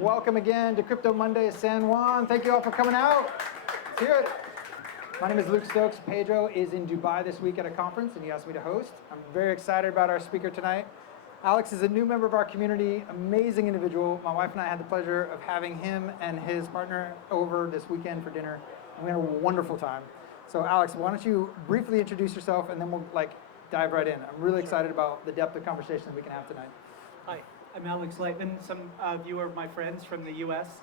Welcome again to Crypto Monday San Juan. Thank you all for coming out. Let's hear it. My name is Luke Stokes. Pedro is in Dubai this week at a conference, and he asked me to host. I'm very excited about our speaker tonight. Alex is a new member of our community, amazing individual. My wife and I had the pleasure of having him and his partner over this weekend for dinner, and we had a wonderful time. So Alex, why don't you briefly introduce yourself, and then we'll dive right in. I'm really excited about the depth of conversation that we can have tonight. Hi, I'm Alex Lightman. Some of you are my friends from the US.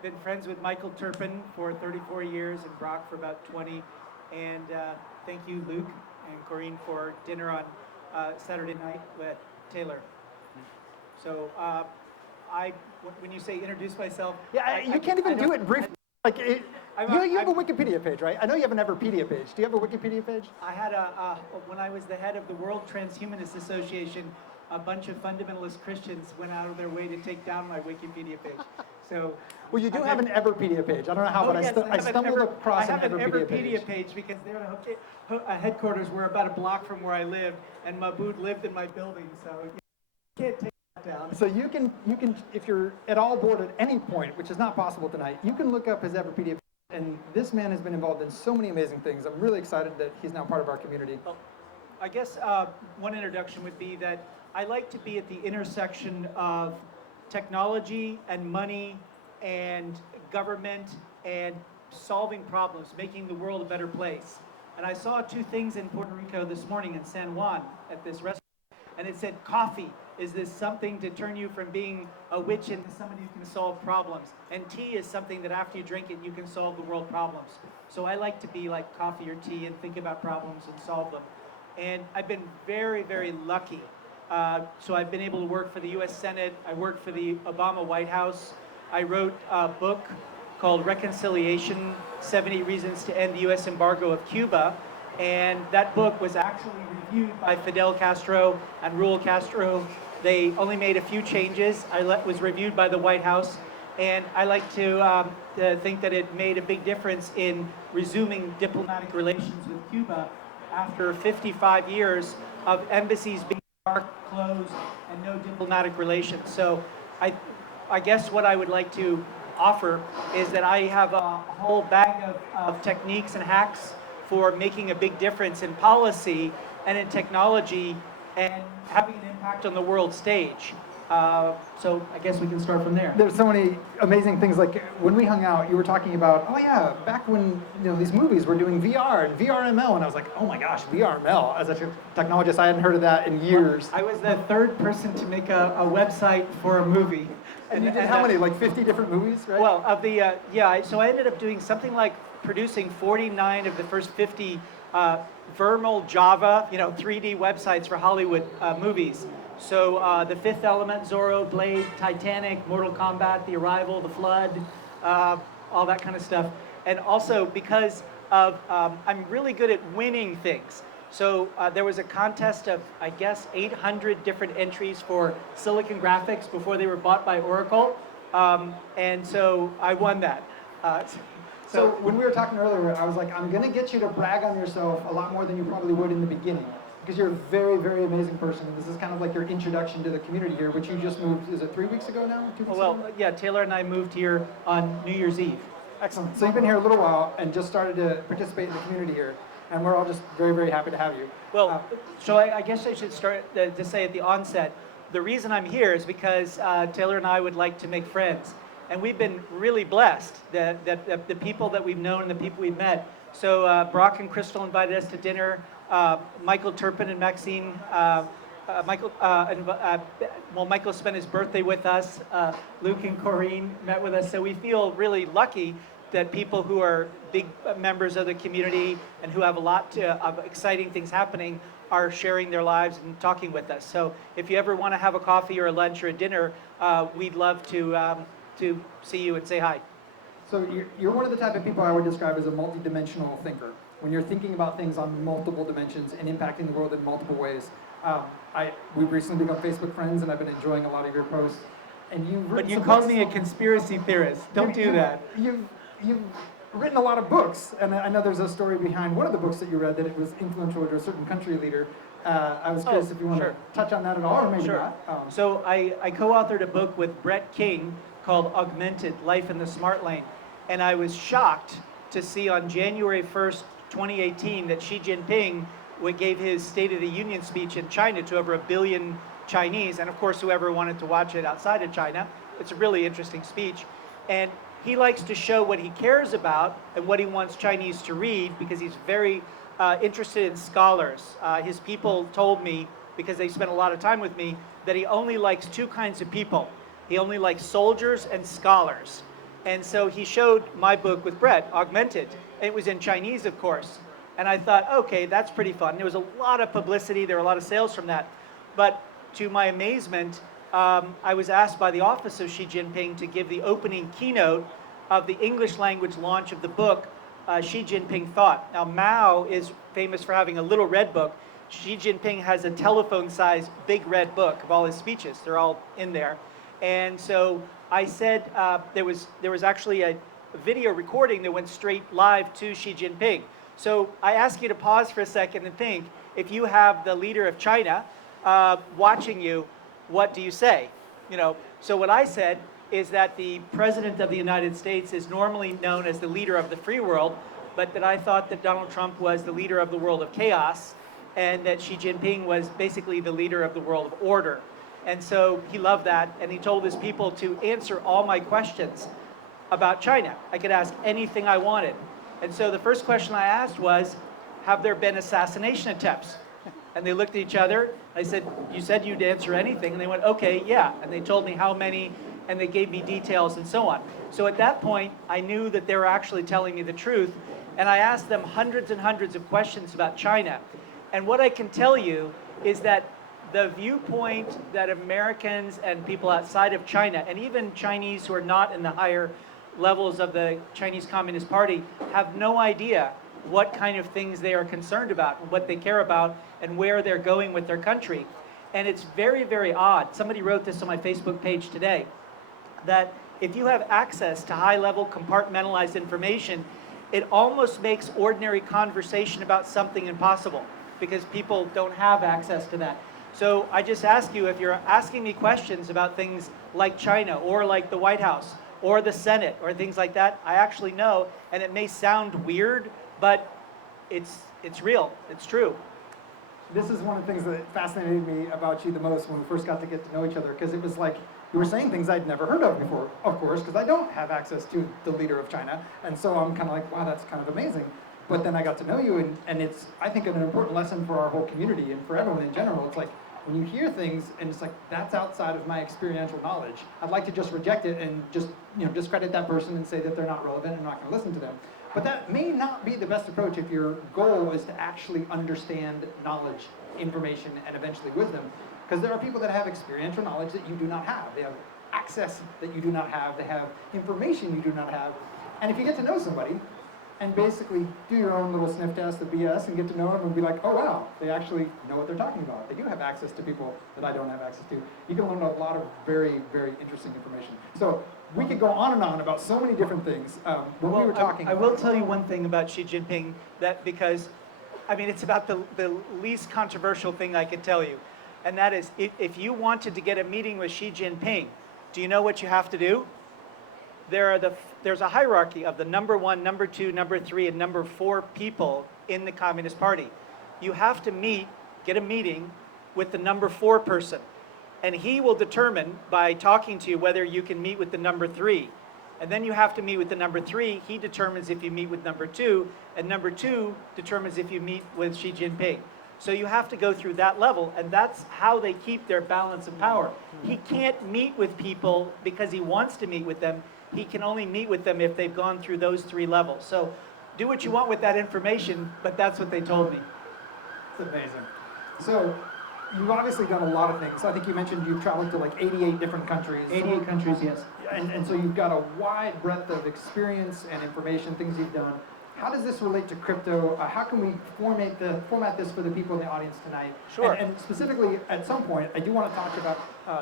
Been friends with Michael Turpin for 34 years and Brock for about 20. And thank you, Luke and Corinne, for dinner on Saturday night with Taylor. So when you say introduce myself... Yeah, you can't even do it briefly. You have a Wikipedia page, right? I know you have an Everpedia page. Do you have a Wikipedia page? I had when I was the head of the World Transhumanist Association, a bunch of fundamentalist Christians went out of their way to take down my Wikipedia page. So, well, you do have an Everpedia page. I don't know how, but yes, I stumbled across an Everpedia page because their headquarters were about a block from where I lived, and Maboud lived in my building, so you can't take that down. So you can, if you're at all bored at any point, which is not possible tonight, you can look up his Everpedia page, and this man has been involved in so many amazing things. I'm really excited that he's now part of our community. Well, I guess one introduction would be that I like to be at the intersection of technology and money and government and solving problems, making the world a better place. And I saw two things in Puerto Rico this morning in San Juan at this restaurant, and it said, coffee, is this something to turn you from being a witch into somebody who can solve problems? And tea is something that after you drink it, you can solve the world problems. So I like to be like coffee or tea and think about problems and solve them. And I've been very, very lucky. So I've been able to work for the US Senate. I worked for the Obama White House. I wrote a book called Reconciliation, 70 Reasons to End the US Embargo of Cuba. And that book was actually reviewed by Fidel Castro and Raul Castro. They only made a few changes. Was reviewed by the White House. And I like to think that it made a big difference in resuming diplomatic relations with Cuba after 55 years of embassies being closed and no diplomatic relations. So I guess what I would like to offer is that I have a whole bag of techniques and hacks for making a big difference in policy and in technology and having an impact on the world stage. So I guess we can start from there. There's so many amazing things. Like when we hung out, you were talking about, oh yeah, back when these movies were doing VR and VRML, and I was like, oh my gosh, VRML. As a technologist, I hadn't heard of that in years. I was the third person to make a website for a movie. And you did how many? Like 50 different movies, right? Well, of the so I ended up doing something like producing 49 of the first 50 Vermal Java, 3D websites for Hollywood movies. So The Fifth Element, Zorro, Blade, Titanic, Mortal Kombat, The Arrival, The Flood, all that kind of stuff. And also because of I'm really good at winning things. So there was a contest of, I guess, 800 different entries for Silicon Graphics before they were bought by Oracle. And so I won that. So when we were talking earlier, I was like, I'm going to get you to brag on yourself a lot more than you probably would in the beginning. Because you're a very, very amazing person. And this is kind of like your introduction to the community here, which you just moved, is it 3 weeks ago now? 2 weeks ago? Yeah, Taylor and I moved here on New Year's Eve. Excellent. So you've been here a little while and just started to participate in the community here. And we're all just very, very happy to have you. Well, so I guess I should start to say at the onset, the reason I'm here is because Taylor and I would like to make friends. And we've been really blessed that the people that we've known and the people we've met. So Brock and Crystal invited us to dinner. Michael Turpin and Maxine, Michael spent his birthday with us. Luke and Corinne met with us. So we feel really lucky that people who are big members of the community and who have a lot of exciting things happening are sharing their lives and talking with us. So if you ever want to have a coffee or a lunch or a dinner, we'd love to see you and say hi. So you're one of the type of people I would describe as a multidimensional thinker. When you're thinking about things on multiple dimensions and impacting the world in multiple ways. We've recently become Facebook friends, and I've been enjoying a lot of your posts. And But you called me a conspiracy theorist. Don't do that. You've written a lot of books, and I know there's a story behind one of the books that you read that it was influential to a certain country leader. I was curious if you want to touch on that at all, or maybe not. So I co-authored a book with Brett King called Augmented, Life in the Smart Lane. And I was shocked to see on January 1st, 2018, that Xi Jinping gave his State of the Union speech in China to over 1 billion Chinese, and of course whoever wanted to watch it outside of China. It's a really interesting speech. And he likes to show what he cares about and what he wants Chinese to read, because he's very interested in scholars. His people told me, because they spent a lot of time with me, that he only likes 2 kinds of people. He only likes soldiers and scholars. And so he showed my book with Brett, Augmented. It was in Chinese, of course. And I thought, okay, that's pretty fun. There was a lot of publicity, there were a lot of sales from that. But to my amazement, I was asked by the office of Xi Jinping to give the opening keynote of the English language launch of the book, Xi Jinping Thought. Now, Mao is famous for having a little red book. Xi Jinping has a telephone-sized big red book of all his speeches. They're all in there. And so I said there was actually a video recording that went straight live to Xi Jinping. So I ask you to pause for a second and think, if you have the leader of China watching you, what do you say? So what I said is that the President of the United States is normally known as the leader of the free world, but that I thought that Donald Trump was the leader of the world of chaos, and that Xi Jinping was basically the leader of the world of order. And so he loved that, and he told his people to answer all my questions about China. I could ask anything I wanted. And so the first question I asked was, have there been assassination attempts? And they looked at each other. I said, you said you'd answer anything. And they went, okay, yeah. And they told me how many, and they gave me details and so on. So at that point, I knew that they were actually telling me the truth. And I asked them hundreds and hundreds of questions about China. And what I can tell you is that the viewpoint that Americans and people outside of China, and even Chinese who are not in the higher levels of the Chinese Communist Party, have no idea what kind of things they are concerned about, and what they care about, and where they're going with their country. And it's very, very odd. Somebody wrote this on my Facebook page today, that if you have access to high-level compartmentalized information, it almost makes ordinary conversation about something impossible, because people don't have access to that. So I just ask you, if you're asking me questions about things like China, or like the White House, or the Senate, or things like that, I actually know, and it may sound weird, but it's real, it's true. This is one of the things that fascinated me about you the most when we first got to get to know each other, because it was like you were saying things I'd never heard of before, of course, because I don't have access to the leader of China, and so I'm kind of like, wow, that's kind of amazing. But then I got to know you, and it's, I think, an important lesson for our whole community and for everyone in general. It's like, when you hear things and it's like, that's outside of my experiential knowledge, I'd like to just reject it and just discredit that person and say that they're not relevant and I'm not going to listen to them. But that may not be the best approach if your goal is to actually understand knowledge, information, and eventually wisdom. Because there are people that have experiential knowledge that you do not have. They have access that you do not have. They have information you do not have. And if you get to know somebody, and basically do your own little sniff test of BS and get to know them and be like, oh wow, they actually know what they're talking about. They do have access to people that I don't have access to. You can learn a lot of very, very interesting information. So we could go on and on about so many different things. When we were talking, I will tell you one thing about Xi Jinping, that because, I mean, it's about the least controversial thing I could tell you. And that is, if you wanted to get a meeting with Xi Jinping, do you know what you have to do? There's a hierarchy of the number 1, number 2, number 3, and number 4 people in the Communist Party. You have to get a meeting with the number 4 person. And he will determine by talking to you whether you can meet with the number 3. And then you have to meet with the number 3. He determines if you meet with number 2. And number 2 determines if you meet with Xi Jinping. So you have to go through that level, and that's how they keep their balance of power. He can't meet with people because he wants to meet with them. He can only meet with them if they've gone through those 3 levels. So do what you want with that information, but that's what they told me. It's amazing. So you've obviously done a lot of things. I think you mentioned you've traveled to like 88 different countries. 88 countries, yes. And so you've got a wide breadth of experience and information, things you've done. how does this relate to crypto? How can we format this for the people in the audience tonight? Sure. And specifically, at some point, I do want to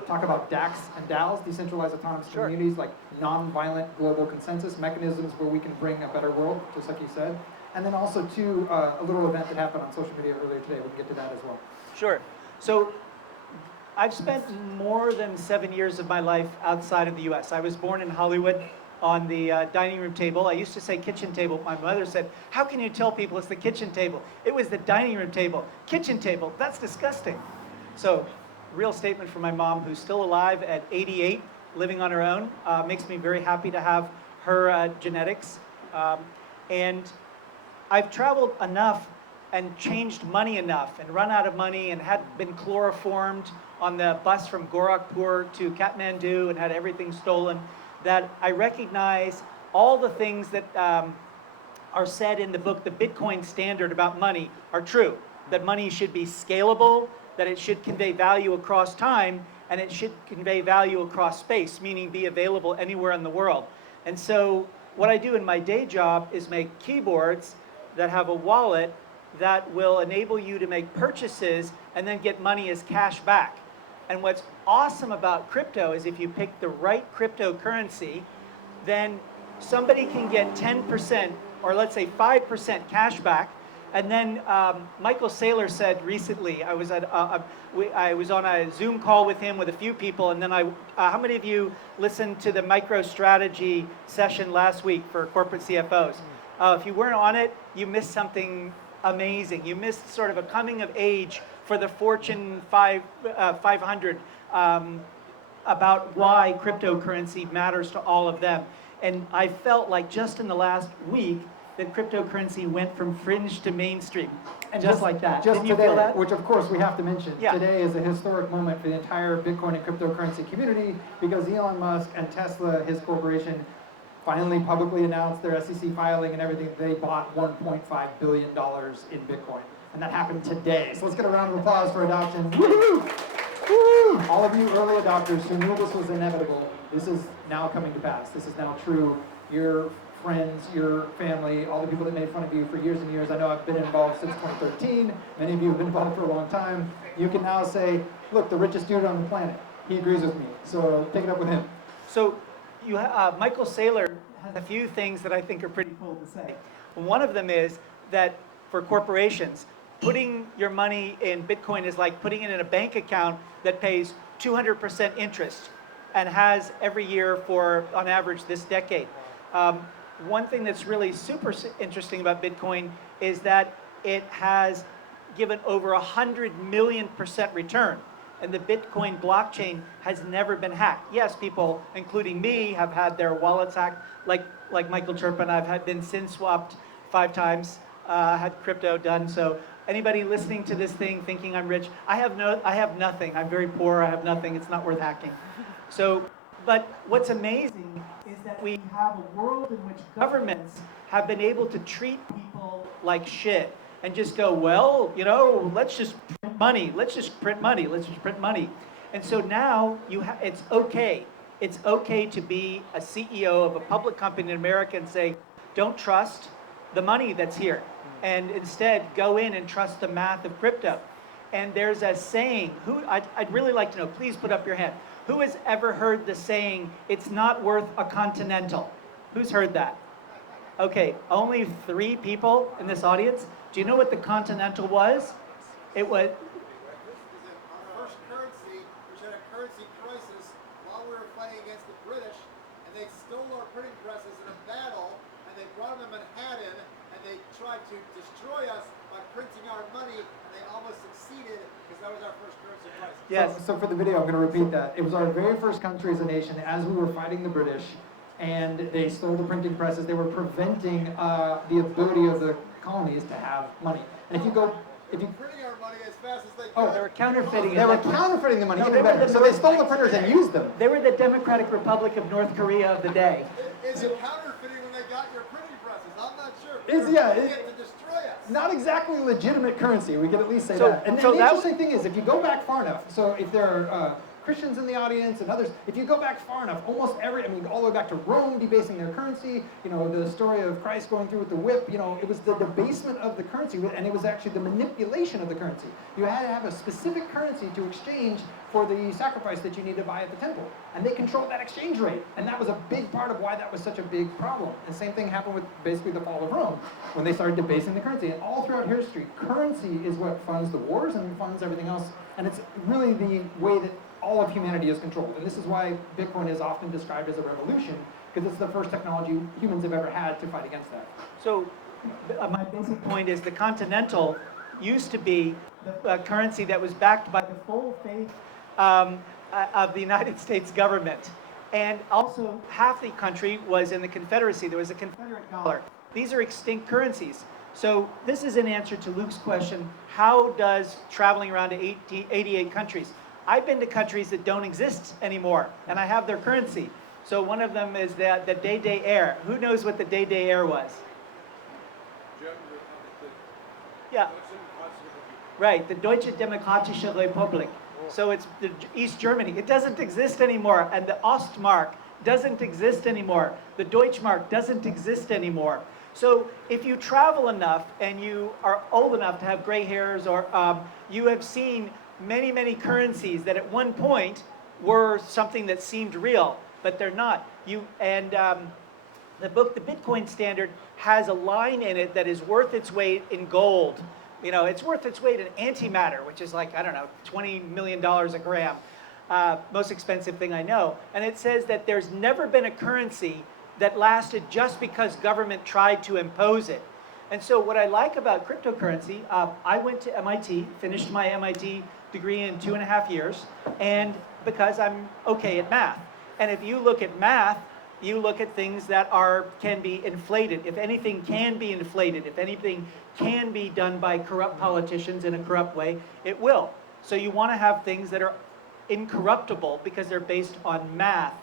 talk about DACs and DAOs, decentralized autonomous Sure. communities, like non-violent global consensus mechanisms where we can bring a better world, just like you said. And then also, too, a little event that happened on social media earlier today. We can get to that as well. Sure. So I've spent more than 7 years of my life outside of the US. I was born in Hollywood on the dining room table. I used to say kitchen table. My mother said, how can you tell people it's the kitchen table? It was the dining room table. Kitchen table, that's disgusting. So, real statement from my mom, who's still alive at 88, living on her own. Makes me very happy to have her genetics. And I've traveled enough and changed money enough and run out of money and had been chloroformed on the bus from Gorakhpur to Kathmandu and had everything stolen, that I recognize all the things that are said in the book, The Bitcoin Standard, about money are true. That money should be scalable, that it should convey value across time, and it should convey value across space, meaning be available anywhere in the world. And so what I do in my day job is make keyboards that have a wallet that will enable you to make purchases and then get money as cash back. And what's awesome about crypto is if you pick the right cryptocurrency, then somebody can get 10% or let's say 5% cash back. And then Michael Saylor said recently, I was on a Zoom call with him with a few people, and then how many of you listened to the MicroStrategy session last week for corporate CFOs? If you weren't on it, you missed something amazing. You missed sort of a coming of age for the Fortune 500 about why cryptocurrency matters to all of them. And I felt like just in the last week that cryptocurrency went from fringe to mainstream. And just like that. Just Didn't you today, feel that? which of course we have to mention. Yeah. Today is a historic moment for the entire Bitcoin and cryptocurrency community because Elon Musk and Tesla, his corporation, finally publicly announced their SEC filing and everything. They bought $1.5 billion in Bitcoin. And that happened today. So let's get a round of applause for adoption. Woo-hoo! Woo! All of you early adopters who knew this was inevitable, this is now coming to pass. This is now true. Your friends, your family, all the people that made fun of you for years and years. I know I've been involved since 2013. Many of you have been involved for a long time. You can now say, look, the richest dude on the planet. He agrees with me. So take it up with him. So Michael Saylor has a few things that I think are pretty cool to say. One of them is that for corporations, putting your money in Bitcoin is like putting it in a bank account that pays 200% interest and has every year for, on average, this decade. One thing that's really super interesting about Bitcoin is that it has given over 100 million% return. And the Bitcoin blockchain has never been hacked. Yes, people, including me, have had their wallets hacked, like Michael Chirpin. I've been SIN swapped 5 times, had crypto done. So anybody listening to this thing thinking I'm rich, I have nothing. I'm very poor, I have nothing, it's not worth hacking. So, but what's amazing is that we have a world in which governments have been able to treat people like shit and just go, well, you know, let's just print money. Let's just print money. Let's just print money. And so now it's okay. It's okay to be a CEO of a public company in America and say, don't trust the money that's here. And instead go in and trust the math of crypto. And there's a saying, I'd really like to know, please put up your hand. Who has ever heard the saying, it's not worth a continental? Who's heard that? Okay, only 3 people in this audience. Do you know what the continental was? It was... Our first currency, which had a currency crisis while we were fighting against the British, and they stole our printing presses in a battle, and they brought them to Manhattan, and they tried to destroy us by printing our money, and they almost succeeded because that was our first currency crisis. Yes. So for the video, I'm going to repeat that. It was our very first country as a nation as we were fighting the British, and they stole the printing presses. They were preventing the ability of the colonies to have money. And if you Printing our money as fast as they could. They were counterfeiting it. they were counterfeiting the money No, even they were better. the So they stole the printers and used them. They were the Democratic Republic of North Korea of the day. Is it counterfeiting when they got your printing presses? I'm not sure. It's- They yeah, were it- doing it to destroy us. Not exactly legitimate currency. We can at least say So- that. And so the that interesting thing is, if you go back far enough, so if there are Christians in the audience and others. If you go back far enough, almost all the way back to Rome debasing their currency, the story of Christ going through with the whip, it was the debasement of the currency, and it was actually the manipulation of the currency. You had to have a specific currency to exchange for the sacrifice that you need to buy at the temple. And they controlled that exchange rate. And that was a big part of why that was such a big problem. And the same thing happened with basically the fall of Rome, when they started debasing the currency. And all throughout history, currency is what funds the wars and funds everything else. And it's really the way that all of humanity is controlled. And this is why Bitcoin is often described as a revolution, because it's the first technology humans have ever had to fight against that. So my basic point is the Continental used to be the currency that was backed by the full faith of the United States government. And also half the country was in the Confederacy. There was a Confederate dollar. These are extinct currencies. So this is an answer to Luke's question, how does traveling around to 88 countries? I've been to countries that don't exist anymore, and I have their currency. So one of them is the Day Air. Who knows what the Day Air was? Yeah. Right, the Deutsche Demokratische Republik. So it's the East Germany. It doesn't exist anymore. And the Ostmark doesn't exist anymore. The Deutschmark doesn't exist anymore. So if you travel enough and you are old enough to have gray hairs, or you have seen many, many currencies that at one point were something that seemed real, but they're not. The book, The Bitcoin Standard, has a line in it that is worth its weight in gold. It's worth its weight in antimatter, which is like, I don't know, $20 million a gram. Most expensive thing I know. And it says that there's never been a currency that lasted just because government tried to impose it. And so what I like about cryptocurrency, I went to MIT, finished my MIT degree in 2.5 years, and because I'm okay at math. And if you look at math, you look at things that can be inflated. If anything can be inflated, if anything can be done by corrupt politicians in a corrupt way, it will. So you want to have things that are incorruptible because they're based on math.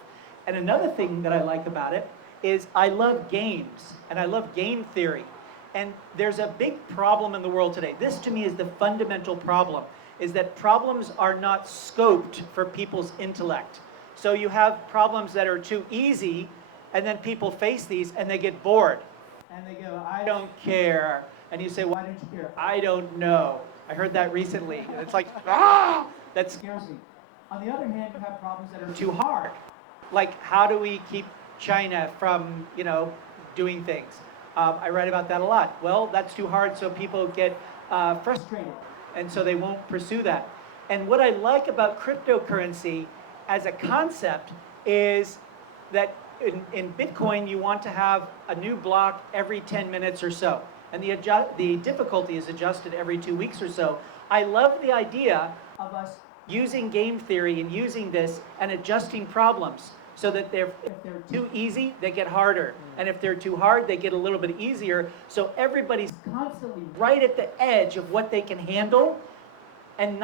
And another thing that I like about it is I love games, and I love game theory. And there's a big problem in the world today. This, to me, is the fundamental problem, is that problems are not scoped for people's intellect. So you have problems that are too easy, and then people face these, and they get bored. And they go, I don't care. And you say, why don't you care? I don't know. I heard that recently. And it's like, that scares me. On the other hand, you have problems that are too hard. Like, how do we keep China from, doing things? I write about that a lot. Well, that's too hard, so people get frustrated, and so they won't pursue that. And what I like about cryptocurrency as a concept is that in Bitcoin, you want to have a new block every 10 minutes or so. And the difficulty is adjusted every 2 weeks or so. I love the idea of us using game theory and using this and adjusting problems so that if they're too easy, they get harder. And if they're too hard, they get a little bit easier. So everybody's constantly right at the edge of what they can handle, and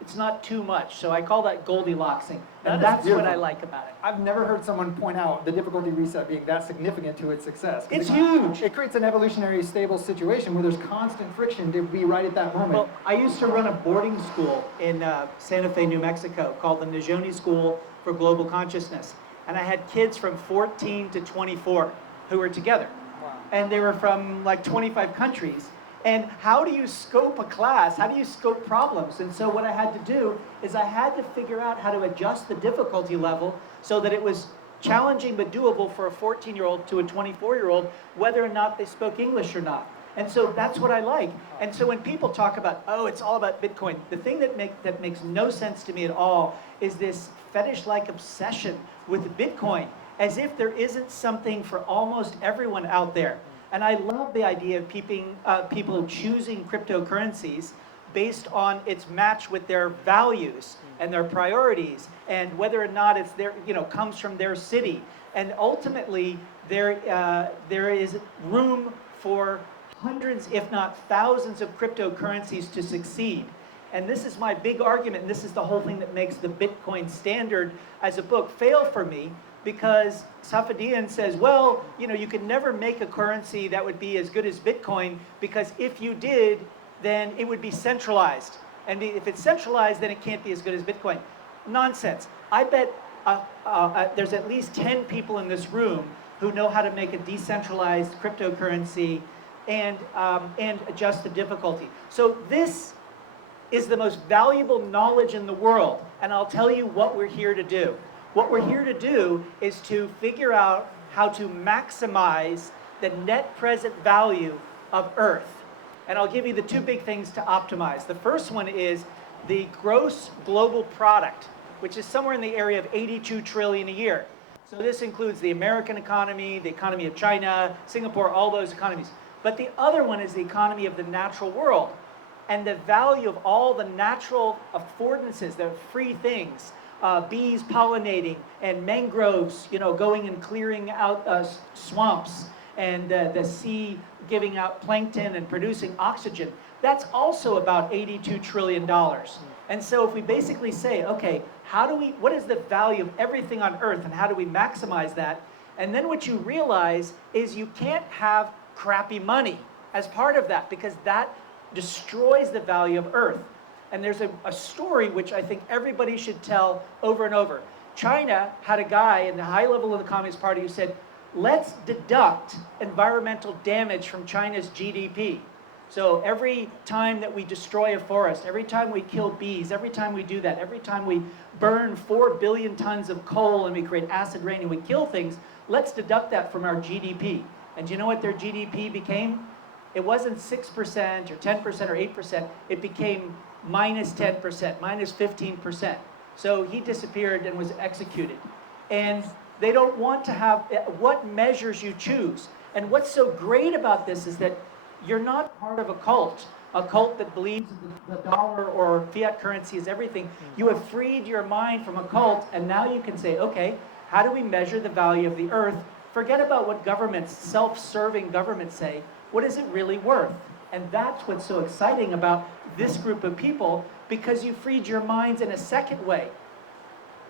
it's not too much. So I call that Goldilocksing. And that's what I like about it. I've never heard someone point out the difficulty reset being that significant to its success. It's huge. It creates an evolutionary stable situation where there's constant friction to be right at that moment. Well, I used to run a boarding school in Santa Fe, New Mexico, called the Nijoni School for Global Consciousness. And I had kids from 14 to 24 who were together. Wow. And they were from like 25 countries. And how do you scope a class? How do you scope problems? And so what I had to do is I had to figure out how to adjust the difficulty level so that it was challenging but doable for a 14-year-old to a 24-year-old, whether or not they spoke English or not. And so that's what I like. And so when people talk about, it's all about Bitcoin, the thing that makes no sense to me at all is this fetish-like obsession with Bitcoin, as if there isn't something for almost everyone out there. And I love the idea of people choosing cryptocurrencies based on its match with their values and their priorities, and whether or not it's comes from their city. And ultimately, there is room for hundreds, if not thousands, of cryptocurrencies to succeed. And this is my big argument, and this is the whole thing that makes the Bitcoin Standard as a book fail for me, because Safadian says, well, you could never make a currency that would be as good as Bitcoin, because if you did, then it would be centralized. And if it's centralized, then it can't be as good as Bitcoin. Nonsense. I bet there's at least 10 people in this room who know how to make a decentralized cryptocurrency and adjust the difficulty. So this is the most valuable knowledge in the world, and I'll tell you what we're here to do. What we're here to do is to figure out how to maximize the net present value of Earth. And I'll give you the two big things to optimize. The first one is the gross global product, which is somewhere in the area of 82 trillion a year. So this includes the American economy, the economy of China, Singapore, all those economies. But the other one is the economy of the natural world and the value of all the natural affordances, the free things, bees pollinating and mangroves, going and clearing out swamps, and the sea giving out plankton and producing oxygen. That's also about $82 trillion. And so if we basically say, okay, what is the value of everything on Earth and how do we maximize that? And then what you realize is you can't have crappy money as part of that, because that destroys the value of Earth. And there's a story which I think everybody should tell over and over. China had a guy in the high level of the Communist Party who said, let's deduct environmental damage from China's GDP. So every time that we destroy a forest, every time we kill bees, every time we do that, every time we burn 4 billion tons of coal and we create acid rain and we kill things, let's deduct that from our GDP. And do you know what their GDP became? It wasn't 6% or 10% or 8%. It became minus 10%, minus 15%. So he disappeared and was executed. And they don't want to have what measures you choose. And what's so great about this is that you're not part of a cult that believes the dollar or fiat currency is everything. You have freed your mind from a cult, and now you can say, okay, how do we measure the value of the Earth? Forget about what governments, self-serving governments say. What is it really worth? And that's what's so exciting about this group of people, because you freed your minds in a second way.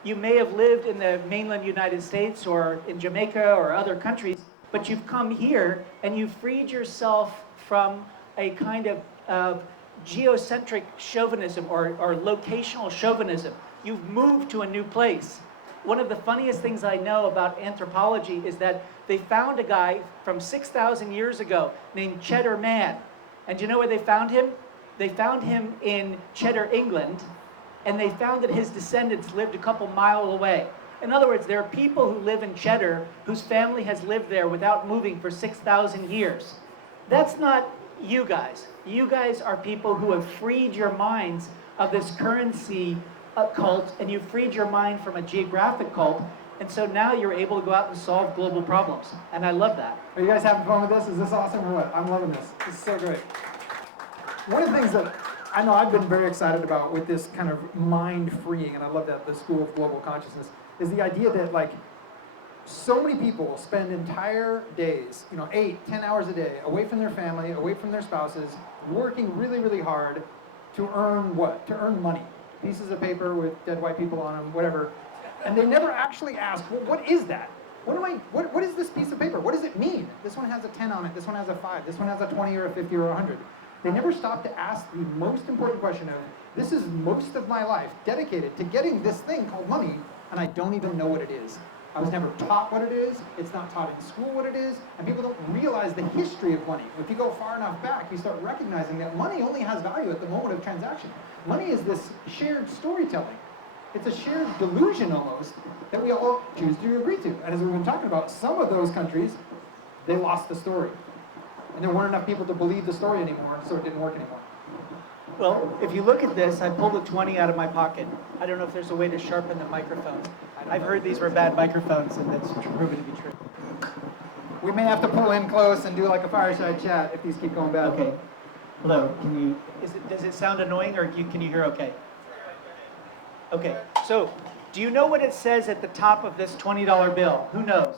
You may have lived in the mainland United States or in Jamaica or other countries, but you've come here and you've freed yourself from a kind of geocentric chauvinism or locational chauvinism. You've moved to a new place. One of the funniest things I know about anthropology is that they found a guy from 6,000 years ago named Cheddar Man. And do you know where they found him? They found him in Cheddar, England, and they found that his descendants lived a couple miles away. In other words, there are people who live in Cheddar whose family has lived there without moving for 6,000 years. That's not you guys. You guys are people who have freed your minds of this currency cult, and you've freed your mind from a geographic cult, and so now you're able to go out and solve global problems. And I love that. Are you guys having fun with this? Is this awesome or what? I'm loving this. This is so great. One of the things that I know I've been very excited about with this kind of mind freeing, and I love that, the School of Global Consciousness, is the idea that like so many people spend entire days, 8, 10 hours a day, away from their family, away from their spouses, working really, really hard to earn what? To earn money. Pieces of paper with dead white people on them, whatever. And they never actually ask, well, what is that? What is this piece of paper? What does it mean? This one has a 10 on it, this one has a 5, this one has a 20 or a 50 or a 100. They never stop to ask the most important question of, this is most of my life dedicated to getting this thing called money, and I don't even know what it is. I was never taught what it is, it's not taught in school what it is, and people don't realize the history of money. If you go far enough back, you start recognizing that money only has value at the moment of transaction. Money is this shared storytelling. It's a shared delusion almost that we all choose to agree to. And as we've been talking about, some of those countries, they lost the story. And there weren't enough people to believe the story anymore, so it didn't work anymore. Well, if you look at this, I pulled a 20 out of my pocket. I don't know if there's a way to sharpen the microphone. I've heard these were bad microphones, and that's proven to be true. We may have to pull in close and do like a fireside chat if these keep going bad. Okay. Hello, does it sound annoying, or can you hear okay? Okay, so do you know what it says at the top of this $20 bill? Who knows?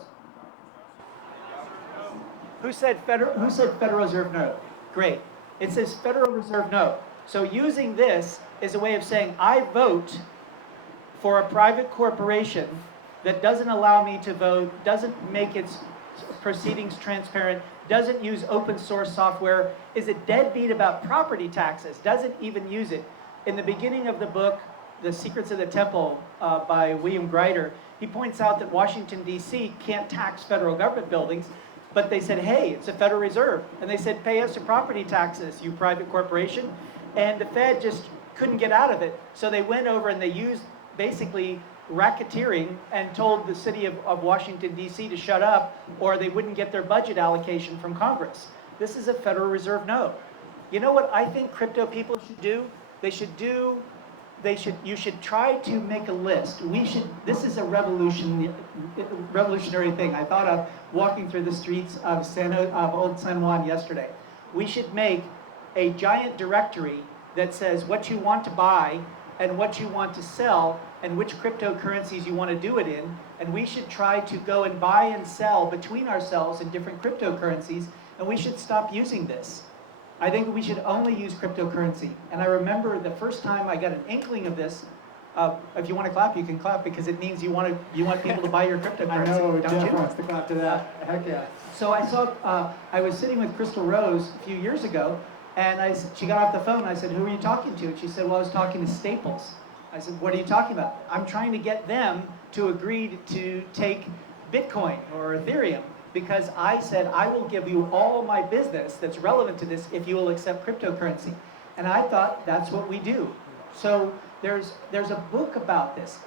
Who said Federal Reserve note? Great. It says Federal Reserve note. So using this is a way of saying I vote for a private corporation that doesn't allow me to vote, doesn't make its proceedings transparent, doesn't use open source software, is a deadbeat about property taxes, doesn't even use it. In the beginning of the book, The Secrets of the Temple by William Greider, he points out that Washington, D.C. can't tax federal government buildings, but they said, hey, it's a Federal Reserve. And they said, pay us your property taxes, you private corporation. And the Fed just couldn't get out of it. So they went over and they used basically racketeering and told the city of Washington, D.C. to shut up, or they wouldn't get their budget allocation from Congress. This is a Federal Reserve note. You know what I think crypto people should do? You should try to make a list. This is a revolutionary thing I thought of walking through the streets of Old San Juan yesterday. We should make a giant directory that says what you want to buy and what you want to sell and which cryptocurrencies you want to do it in. And we should try to go and buy and sell between ourselves in different cryptocurrencies, and we should stop using this. I think we should only use cryptocurrency. And I remember the first time I got an inkling of this, if you want to clap, you can clap, because it means you want people to buy your cryptocurrency. I know, don't Jeff you? wants to clap to that. Heck yeah. So I saw, I was sitting with Crystal Rose a few years ago, and she got off the phone, and I said, who are you talking to? And she said, well, I was talking to Staples. I said, what are you talking about? I'm trying to get them to agree to take Bitcoin or Ethereum, because I said, I will give you all my business that's relevant to this if you will accept cryptocurrency. And I thought, that's what we do. So there's a book about this.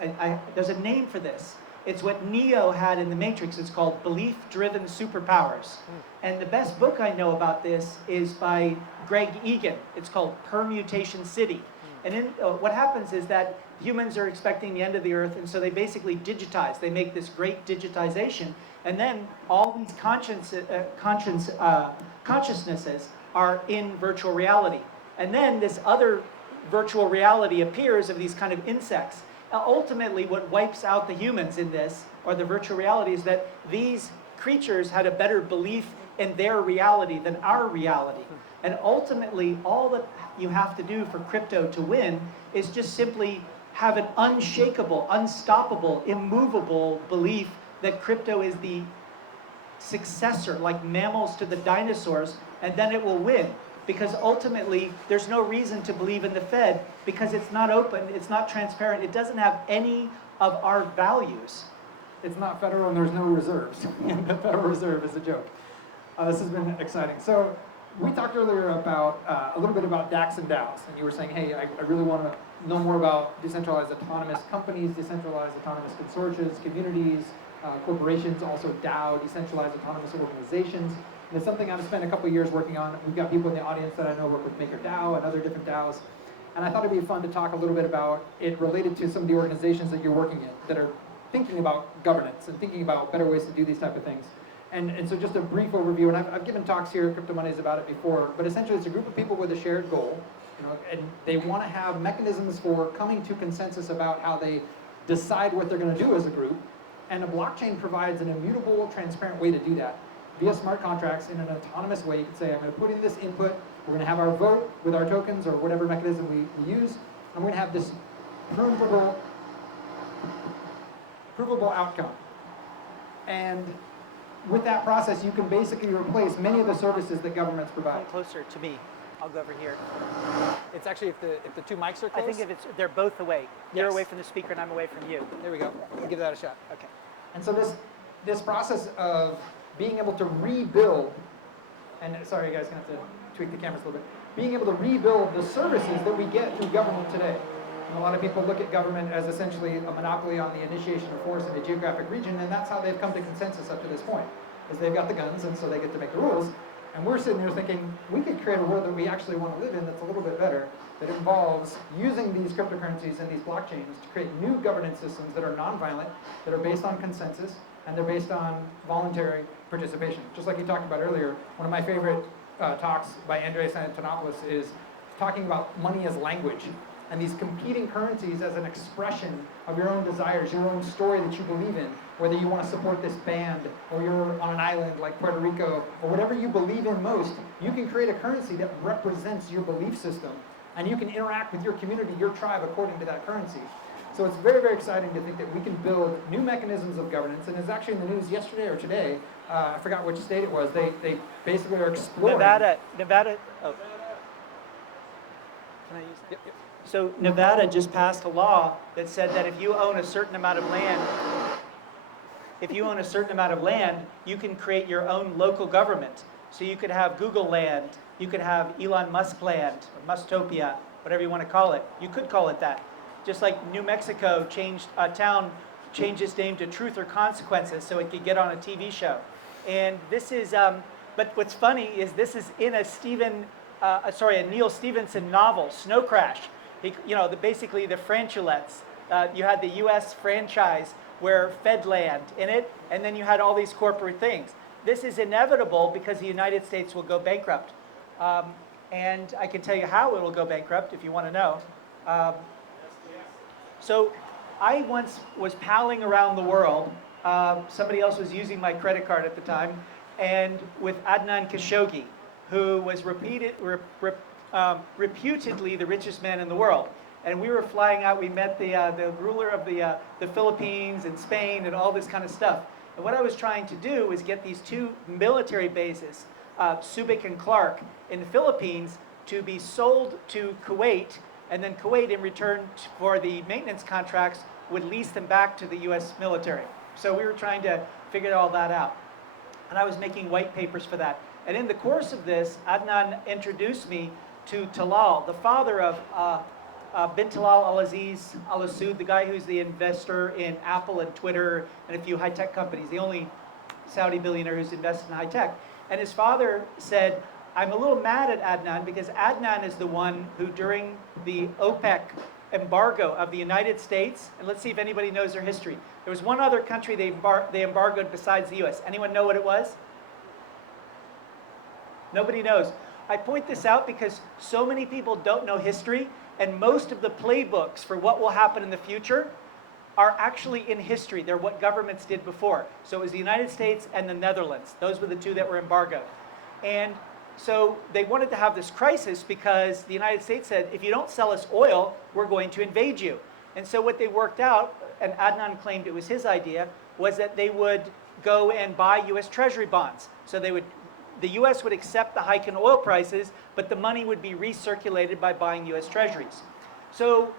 There's a name for this. It's what Neo had in the Matrix. It's called Belief-Driven Superpowers. And the best book I know about this is by Greg Egan. It's called Permutation City. And what happens is that humans are expecting the end of the earth, and so they basically digitize. They make this great digitization, and then all these consciousnesses are in virtual reality. And then this other virtual reality appears of these kind of insects. Ultimately, what wipes out the humans in this, or the virtual reality, is that these creatures had a better belief in their reality than our reality. And ultimately, all that you have to do for crypto to win is just simply have an unshakable, unstoppable, immovable belief that crypto is the successor, like mammals to the dinosaurs, and then it will win. Because ultimately, there's no reason to believe in the Fed, because it's not open, it's not transparent, it doesn't have any of our values. It's not federal and there's no reserves. The Federal Reserve is a joke. This has been exciting. So we talked earlier about a little bit about DAX and DAOs, and you were saying, hey, I really want to know more about decentralized autonomous companies, decentralized autonomous consortia, communities, corporations, also DAO, decentralized autonomous organizations. And it's something I've spent a couple of years working on. We've got people in the audience that I know work with MakerDAO and other different DAOs. And I thought it'd be fun to talk a little bit about it related to some of the organizations that you're working in that are thinking about governance and thinking about better ways to do these type of things. And so just a brief overview, and I've given talks here at Crypto Mondays about it before, but essentially it's a group of people with a shared goal, and they want to have mechanisms for coming to consensus about how they decide what they're going to do as a group, and a blockchain provides an immutable, transparent way to do that. Via smart contracts in an autonomous way, you could say, I'm going to put in this input, we're going to have our vote with our tokens or whatever mechanism we use, and we're going to have this provable outcome. And with that process, you can basically replace many of the services that governments provide. Come closer to me. I'll go over here. It's actually, if the two mics are close. I think they're both away. You're Yes. away from the speaker and I'm away from you. There we go. We'll give that a shot. Okay. And so this process of being able to rebuild, and sorry, you guys, gonna have to tweak the cameras a little bit. Being able to rebuild the services that we get through government today. And a lot of people look at government as essentially a monopoly on the initiation of force in a geographic region, and that's how they've come to consensus up to this point, is they've got the guns, and so they get to make the rules. And we're sitting here thinking, we could create a world that we actually want to live in that's a little bit better, that involves using these cryptocurrencies and these blockchains to create new governance systems that are nonviolent, that are based on consensus, and they're based on voluntary participation. Just like you talked about earlier, one of my favorite talks by Andreas Antonopoulos is talking about money as language, and these competing currencies as an expression of your own desires, your own story that you believe in, whether you want to support this band, or you're on an island like Puerto Rico, or whatever you believe in most, you can create a currency that represents your belief system, and you can interact with your community, your tribe, according to that currency. So it's very, very exciting to think that we can build new mechanisms of governance, and it's actually in the news yesterday or today, I forgot which state it was, they basically are exploring... Nevada, oh. Can I use that? Yep. So Nevada just passed a law that said that if you own a certain amount of land, you can create your own local government. So you could have Google land, you could have Elon Musk land, or Mustopia, whatever you want to call it. You could call it that. Just like New Mexico changed its name to Truth or Consequences so it could get on a TV show. And this is, but what's funny is this is in a Neil Stephenson novel, Snow Crash. Basically the franchisettes. You had the U.S. franchise where Fedland in it, and then you had all these corporate things. This is inevitable because the United States will go bankrupt. And I can tell you how it will go bankrupt if you want to know. So I once was palling around the world. Somebody else was using my credit card at the time, and with Adnan Khashoggi, who was reputedly the richest man in the world. And we were flying out, we met the ruler of the Philippines and Spain and all this kind of stuff. And what I was trying to do was get these two military bases, Subic and Clark, in the Philippines to be sold to Kuwait, and then Kuwait in return for the maintenance contracts would lease them back to the US military. So we were trying to figure all that out. And I was making white papers for that. And in the course of this, Adnan introduced me to Talal, the father of bin Talal al-Aziz al-Asud, the guy who's the investor in Apple and Twitter and a few high-tech companies, the only Saudi billionaire who's invested in high-tech. And his father said, I'm a little mad at Adnan because Adnan is the one who during the OPEC embargo of the United States, and let's see if anybody knows their history. There was one other country they embargoed besides the US. Anyone know what it was? Nobody knows. I point this out because so many people don't know history, and most of the playbooks for what will happen in the future are actually in history. They're what governments did before. So it was the United States and the Netherlands. Those were the two that were embargoed. And so they wanted to have this crisis because the United States said, if you don't sell us oil, we're going to invade you. And so what they worked out, and Adnan claimed it was his idea, was that they would go and buy US Treasury bonds. So the US would accept the hike in oil prices, but the money would be recirculated by buying US Treasuries. So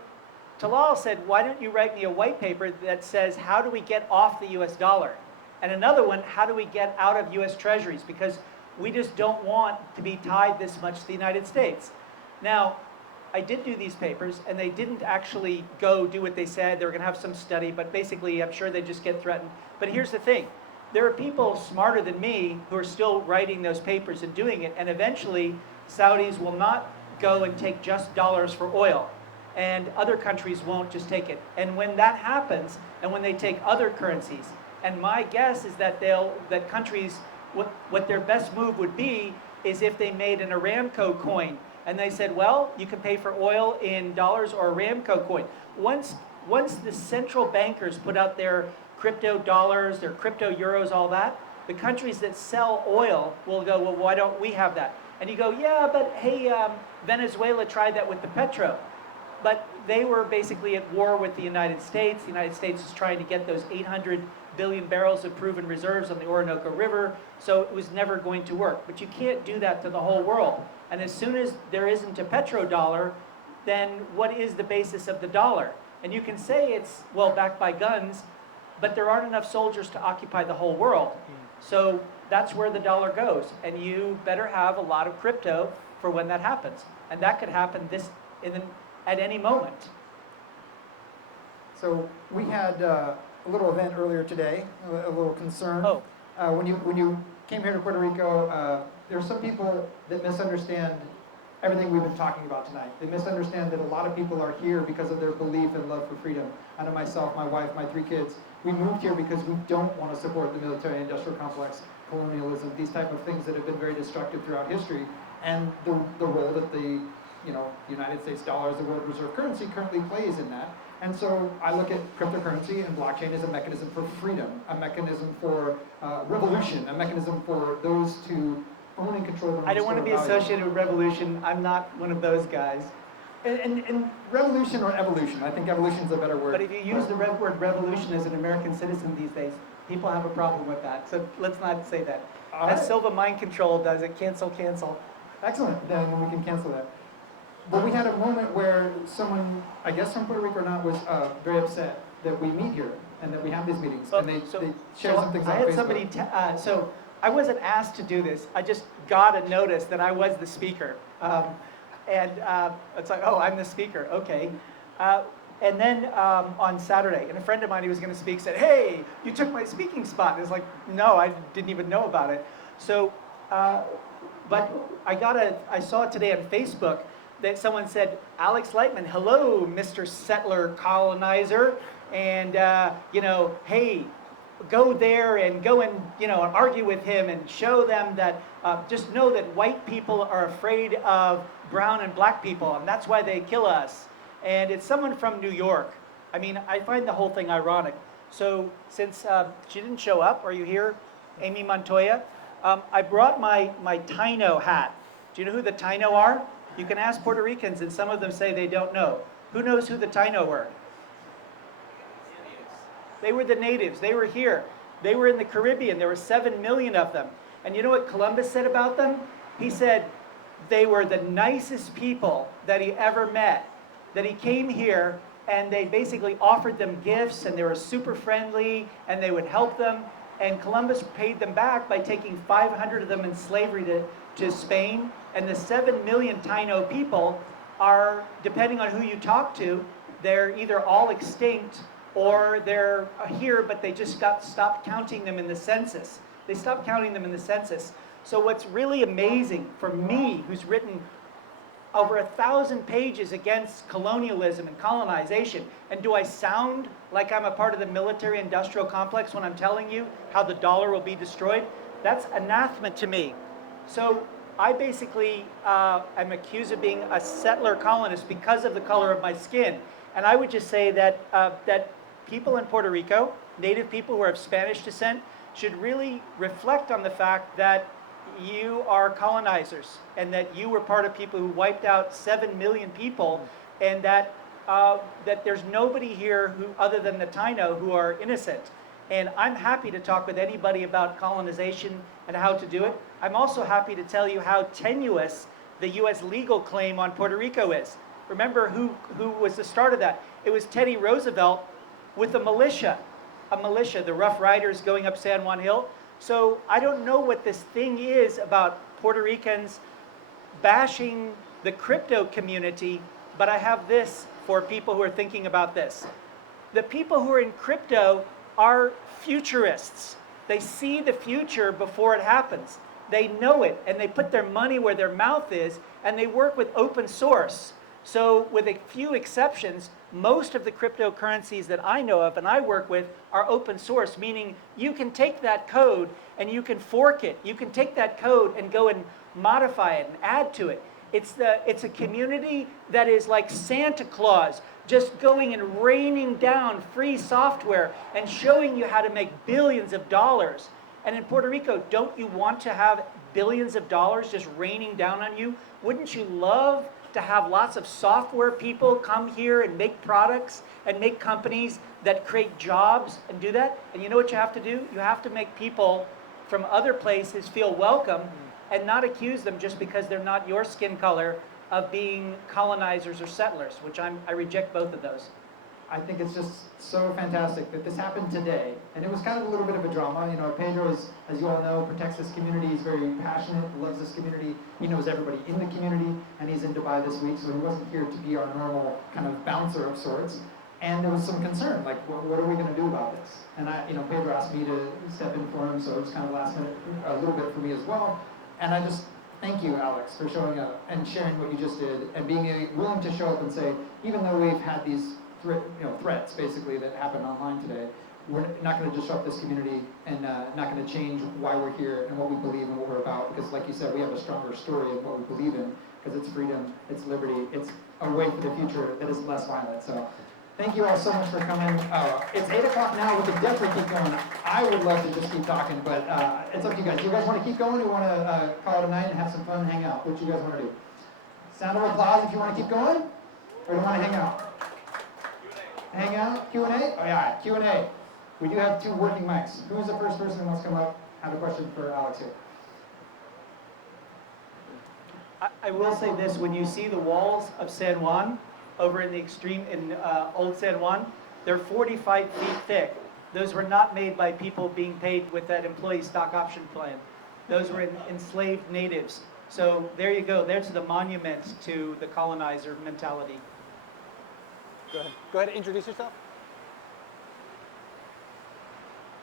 Talal said, why don't you write me a white paper that says, how do we get off the US dollar? And another one, how do we get out of US Treasuries? Because we just don't want to be tied this much to the United States. Now, I did do these papers, and they didn't actually go do what they said. They were going to have some study, but basically, I'm sure they just get threatened. But here's the thing. There are people smarter than me who are still writing those papers and doing it, and eventually, Saudis will not go and take just dollars for oil, and other countries won't just take it. And when that happens, and when they take other currencies, and my guess is that countries, what their best move would be is if they made an Aramco coin, and they said, well, you can pay for oil in dollars or Aramco coin. Once the central bankers put out their crypto dollars, their crypto euros, all that, the countries that sell oil will go, well, why don't we have that? And you go, yeah, but hey, Venezuela tried that with the petro. But they were basically at war with the United States. The United States is trying to get those 800 billion barrels of proven reserves on the Orinoco River, so it was never going to work. But you can't do that to the whole world. And as soon as there isn't a petrodollar, then what is the basis of the dollar? And you can say it's, well, backed by guns, but there aren't enough soldiers to occupy the whole world. So that's where the dollar goes. And you better have a lot of crypto for when that happens. And that could happen at any moment. So we had a little event earlier today, a little concern. Oh. When you came here to Puerto Rico, there are some people that misunderstand everything we've been talking about tonight. They misunderstand that a lot of people are here because of their belief and love for freedom. I know myself, my wife, my 3 kids, we moved here because we don't want to support the military-industrial complex, colonialism, these type of things that have been very destructive throughout history, and the role that the United States dollar as the world reserve currency currently plays in that. And so I look at cryptocurrency and blockchain as a mechanism for freedom, a mechanism for revolution, a mechanism for those to own and control their own. I don't want to be associated with revolution. I'm not one of those guys. And revolution or evolution, I think evolution is a better word. But if you use the word revolution as an American citizen these days, people have a problem with that. So let's not say that. All As right. Silva Mind Control does it, cancel. Excellent, then we can cancel that. but we had a moment where someone, I guess from Puerto Rico or not, was very upset that we meet here and that we have these meetings, and they share some things on I had Facebook. somebody, so I wasn't asked to do this. I just got a notice that I was the speaker. And it's like, oh, I'm the speaker, okay. And then on Saturday, and a friend of mine who was gonna speak said, hey, you took my speaking spot. And it's like, no, I didn't even know about it. So, but I saw it today on Facebook that someone said, Alex Lightman, hello, Mr. Settler Colonizer. And, hey, go there and go and, argue with him and show them that, just know that white people are afraid of brown and black people, and that's why they kill us. And it's someone from New York. I mean, I find the whole thing ironic. So since she didn't show up, are you here, Amy Montoya? I brought my Taino hat. Do you know who the Taino are? You can ask Puerto Ricans, and some of them say they don't know. Who knows who the Taino were? They were the natives. They were here. They were in the Caribbean. There were 7 million of them. And you know what Columbus said about them? He said they were the nicest people that he ever met. That he came here and they basically offered them gifts and they were super friendly and they would help them. And Columbus paid them back by taking 500 of them in slavery to Spain. And the 7 million Taino people are, depending on who you talk to, they're either all extinct or they're here, but they just stopped counting them in the census. They stopped counting them in the census. So what's really amazing for me, who's written over 1,000 pages against colonialism and colonization, and do I sound like I'm a part of the military-industrial complex when I'm telling you how the dollar will be destroyed? That's anathema to me. So I basically am accused of being a settler colonist because of the color of my skin. And I would just say that that people in Puerto Rico, native people who are of Spanish descent, should really reflect on the fact that you are colonizers and that you were part of people who wiped out 7 million people, and that that there's nobody here who, other than the Taino, who are innocent. And I'm happy to talk with anybody about colonization and how to do it. I'm also happy to tell you how tenuous the U.S. legal claim on Puerto Rico is. Remember who was the start of that? It was Teddy Roosevelt with the militia, the Rough Riders going up San Juan Hill. So I don't know what this thing is about Puerto Ricans bashing the crypto community, but I have this for people who are thinking about this. The people who are in crypto are futurists. They see the future before it happens. They know it, and they put their money where their mouth is, and they work with open source. So with a few exceptions, most of the cryptocurrencies that I know of and I work with are open source, meaning you can take that code and you can fork it. You can take that code and go and modify it and add to it. It's a community that is like Santa Claus, just going and raining down free software and showing you how to make billions of dollars. And in Puerto Rico, don't you want to have billions of dollars just raining down on you? Wouldn't you love to have lots of software people come here and make products and make companies that create jobs and do that? And you know what you have to do? You have to make people from other places feel welcome and not accuse them just because they're not your skin color of being colonizers or settlers, which I reject both of those. I think it's just so fantastic that this happened today, and it was kind of a little bit of a drama. You know, Pedro is, as you all know, protects this community. He's very passionate, loves this community. He knows everybody in the community, and he's in Dubai this week, so he wasn't here to be our normal kind of bouncer of sorts. And there was some concern, like, what are we going to do about this? And Pedro asked me to step in for him, so it was kind of last minute, a little bit for me as well. And I just thank you, Alex, for showing up and sharing what you just did, and being willing to show up and say, even though we've had these threats basically that happened online today, we're not going to disrupt this community and not going to change why we're here and what we believe and what we're about, because like you said, we have a stronger story of what we believe in, because it's freedom, it's liberty, it's a way for the future that is less violent. So thank you all so much for coming. It's 8 o'clock now. We could definitely keep going. I would love to just keep talking, but it's up to you guys. Do you guys want to keep going, or you want to call it a night and have some fun, hang out? What do you guys want to do? Sound of applause if you want to keep going, or do you want to hang out? Hang out? Q&A? Oh yeah, Q&A. We do have 2 working mics. Who's the first person who wants to come up, have a question for Alex here? I will say this, when you see the walls of San Juan over in the extreme, in old San Juan, they're 45 feet thick. Those were not made by people being paid with that employee stock option plan. Those were enslaved natives. So there you go, there's the monument to the colonizer mentality. Go ahead. Go ahead and introduce yourself.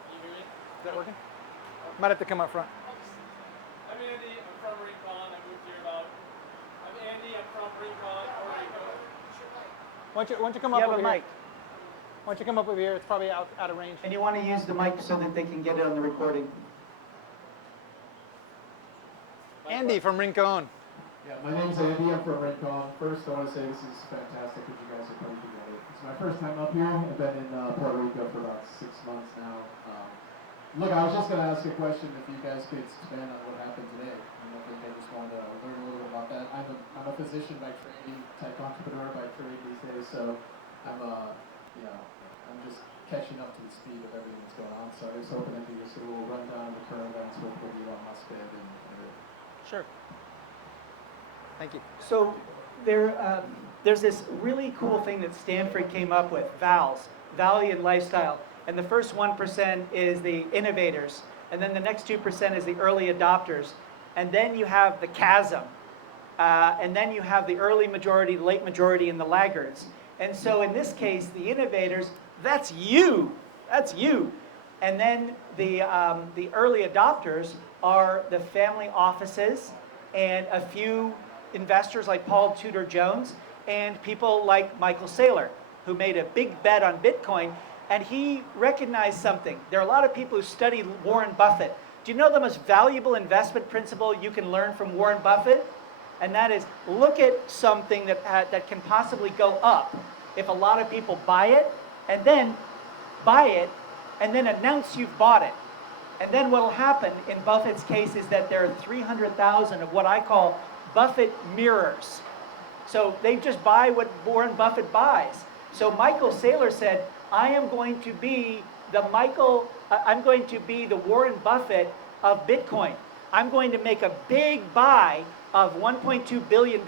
Can you hear me? Is that working? Might have to come up front. I'm Andy. I'm from Rincon. I moved here about. I'm Andy. I'm from Rincon, Puerto Rico. Why don't you come You up have over a here? mic, Why don't you come up over here? It's probably out of range. and you want to use the mic so that they can get it on the recording. Andy from Rincon. Yeah, my name's Andy. I'm from Rincon. First, I want to say this is fantastic that you guys are putting together. It's my first time up here. I've been in Puerto Rico for about 6 months now. Look, I was just going to ask a question if you guys could expand on what happened today. I think I just wanted to learn a little bit about that. I'm a physician by training, tech entrepreneur by trade these days, so I'm just catching up to the speed of everything that's going on. So I was hoping I could just do a little rundown of the current events with what Elon Musk did and everything. Sure. Thank you. So there's this really cool thing that Stanford came up with, VALS, Value and Lifestyle. And the first 1% is the innovators. And then the next 2% is the early adopters. And then you have the chasm. And then you have the early majority, late majority, and the laggards. And so in this case, the innovators, that's you. That's you. And then the early adopters are the family offices and a few investors like Paul Tudor Jones and people like Michael Saylor, who made a big bet on Bitcoin. And he recognized something. There are a lot of people who study Warren Buffett. Do you know the most valuable investment principle you can learn from Warren Buffett? And that is, look at something that can possibly go up if a lot of people buy it, and then announce you've bought it. And then what will happen in Buffett's case is that there are 300,000 of what I call Buffett mirrors. So they just buy what Warren Buffett buys. So Michael Saylor said, I am going to be the Warren Buffett of Bitcoin. I'm going to make a big buy of $1.2 billion,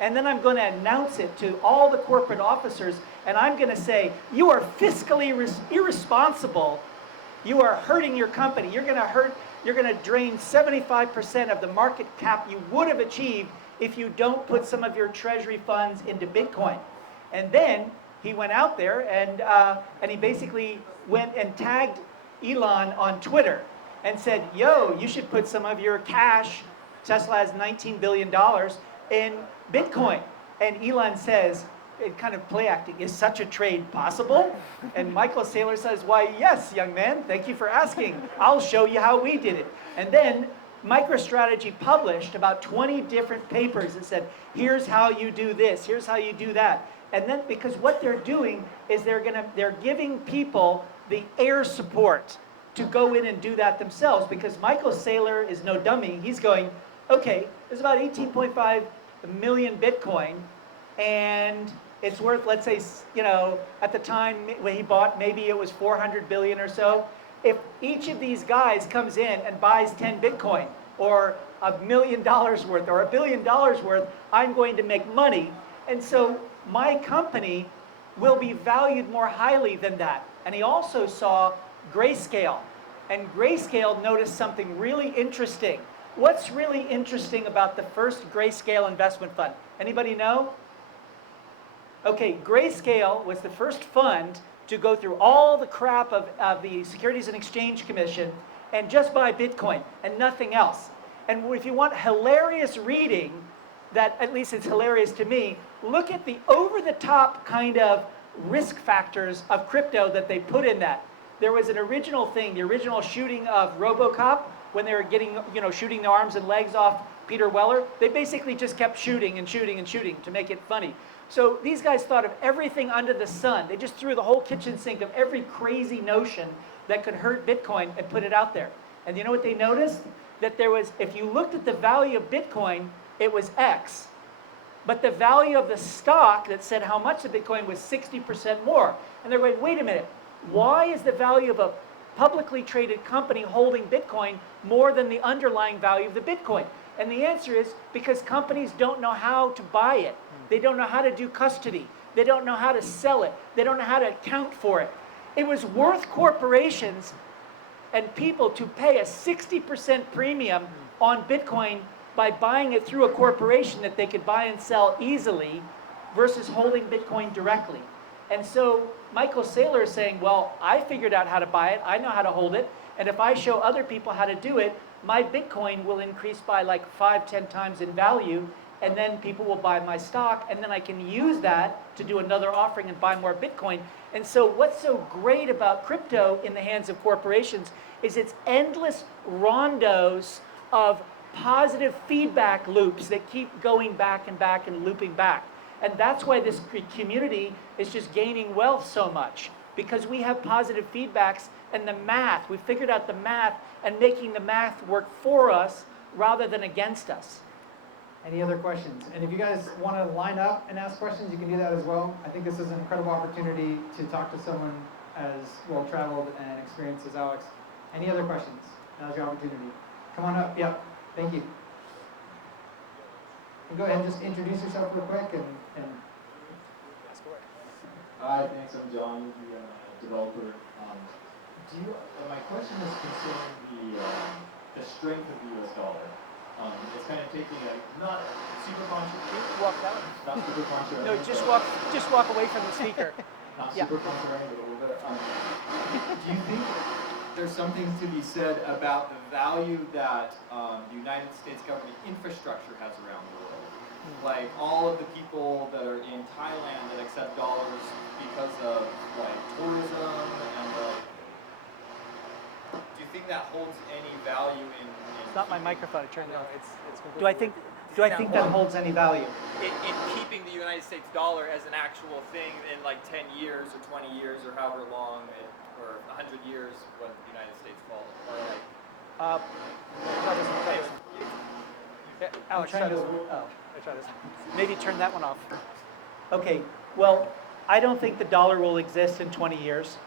and then I'm going to announce it to all the corporate officers, and I'm going to say, you are fiscally irresponsible. You are hurting your company. You're going to drain 75% of the market cap you would have achieved if you don't put some of your treasury funds into Bitcoin. And then he went out there and he basically went and tagged Elon on Twitter and said, yo, you should put some of your cash, Tesla has $19 billion, in Bitcoin. And Elon says, it kind of play acting, is such a trade possible? And Michael Saylor says, why, yes, young man, thank you for asking. I'll show you how we did it. And then MicroStrategy published about 20 different papers that said, here's how you do this, here's how you do that. And then, because what they're doing is they're giving people the air support to go in and do that themselves, because Michael Saylor is no dummy. He's going, okay, there's about 18.5 million Bitcoin, and it's worth, let's say, at the time when he bought, maybe it was 400 billion or so. If each of these guys comes in and buys 10 Bitcoin, or $1 million worth, or $1 billion worth, I'm going to make money. And so my company will be valued more highly than that. And he also saw Grayscale. And Grayscale noticed something really interesting. What's really interesting about the first Grayscale investment fund? Anybody know? Okay, Grayscale was the first fund to go through all the crap of the Securities and Exchange Commission and just buy Bitcoin and nothing else. And if you want hilarious reading, that at least it's hilarious to me, look at the over-the-top kind of risk factors of crypto that they put in that. There was an original thing, the original shooting of RoboCop, when they were shooting the arms and legs off Peter Weller. They basically just kept shooting and shooting and shooting to make it funny. So these guys thought of everything under the sun. They just threw the whole kitchen sink of every crazy notion that could hurt Bitcoin and put it out there. And you know what they noticed? That there was, if you looked at the value of Bitcoin, it was X. But the value of the stock that said how much of Bitcoin was 60% more. And they're going, wait a minute, why is the value of a publicly traded company holding Bitcoin more than the underlying value of the Bitcoin? And the answer is because companies don't know how to buy it. They don't know how to do custody. They don't know how to sell it. They don't know how to account for it. It was worth corporations and people to pay a 60% premium on Bitcoin by buying it through a corporation that they could buy and sell easily versus holding Bitcoin directly. And so Michael Saylor is saying, well, I figured out how to buy it. I know how to hold it. And if I show other people how to do it, my Bitcoin will increase by like 5-10 times in value. And then people will buy my stock. And then I can use that to do another offering and buy more Bitcoin. And so what's so great about crypto in the hands of corporations is it's endless rondos of positive feedback loops that keep going back and looping back. And that's why this community is just gaining wealth so much, because we have positive feedbacks and the math. We figured out the math and making the math work for us rather than against us. Any other questions? And if you guys want to line up and ask questions, you can do that as well. I think this is an incredible opportunity to talk to someone as well-traveled and experienced as Alex. Any other questions? Now's your opportunity. Come on up. Yep. Thank you. And go ahead and just introduce yourself real quick and Hi, thanks. I'm John, the developer. My question is concerning the strength of the U.S. dollar. It's kind of taking a not super controversial. Walk down. Not super controversial. No, just walk away from the speaker. Not Yeah. super controversial, but a little bit. Do you think there's something to be said about the value that the United States government infrastructure has around the world? Like all of the people that are in Thailand that accept dollars because of like tourism and like, do you think that holds any value in It's not my microphone. Turn it No, off. it's Do I think that holds any value? in keeping the United States dollar as an actual thing in like 10 years or 20 years or however long or 100 years when the United States falls or like Alex, try trying this to- one. Oh, I try this one. Maybe turn that one off. Okay, well, I don't think the dollar will exist in 20 years.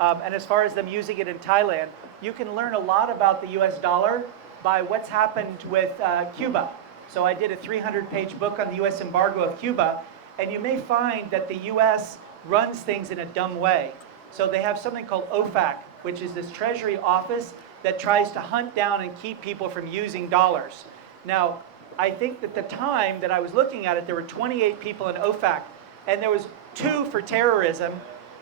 And as far as them using it in Thailand, you can learn a lot about the US dollar by what's happened with Cuba. So I did a 300-page book on the US embargo of Cuba, and you may find that the US runs things in a dumb way. So they have something called OFAC, which is this treasury office that tries to hunt down and keep people from using dollars. Now, I think that the time that I was looking at it, there were 28 people in OFAC, and there was 2 for terrorism,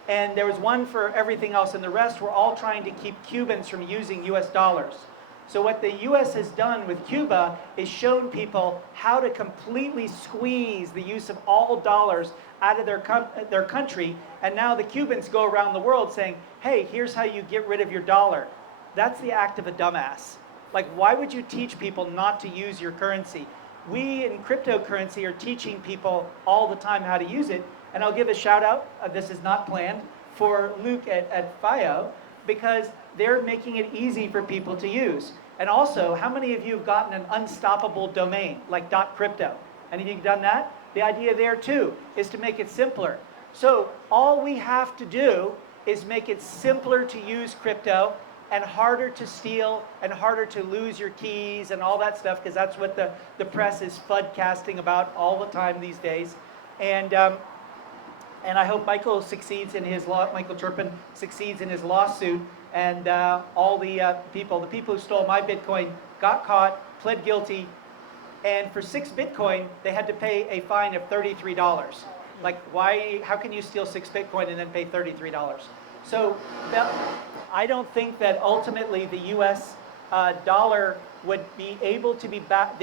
and there was 1 for everything else, and the rest were all trying to keep Cubans from using US dollars. So what the US has done with Cuba is shown people how to completely squeeze the use of all dollars out of their country, and now the Cubans go around the world saying, hey, here's how you get rid of your dollar. That's the act of a dumbass. Like, why would you teach people not to use your currency? We in cryptocurrency are teaching people all the time how to use it. And I'll give a shout out, this is not planned, for Luke at FIO, because they're making it easy for people to use. And also, how many of you have gotten an unstoppable domain, like .crypto? Any of you done that? The idea there too is to make it simpler. So all we have to do is make it simpler to use crypto and harder to steal and harder to lose your keys and all that stuff, because that's what the press is FUD-casting about all the time these days. And I hope Michael succeeds in his Michael Turpin succeeds in his lawsuit, and all the people who stole my Bitcoin got caught, pled guilty, and for 6 Bitcoin they had to pay a fine of $33. Like, why? How can you steal 6 Bitcoin and then pay $33? So I don't think that ultimately the U.S. Dollar would be able to be back.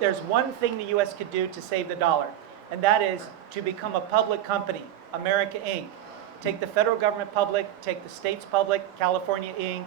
There's one thing the U.S. could do to save the dollar, and that is to become a public company, America Inc. Take the federal government public, take the states public, California Inc.,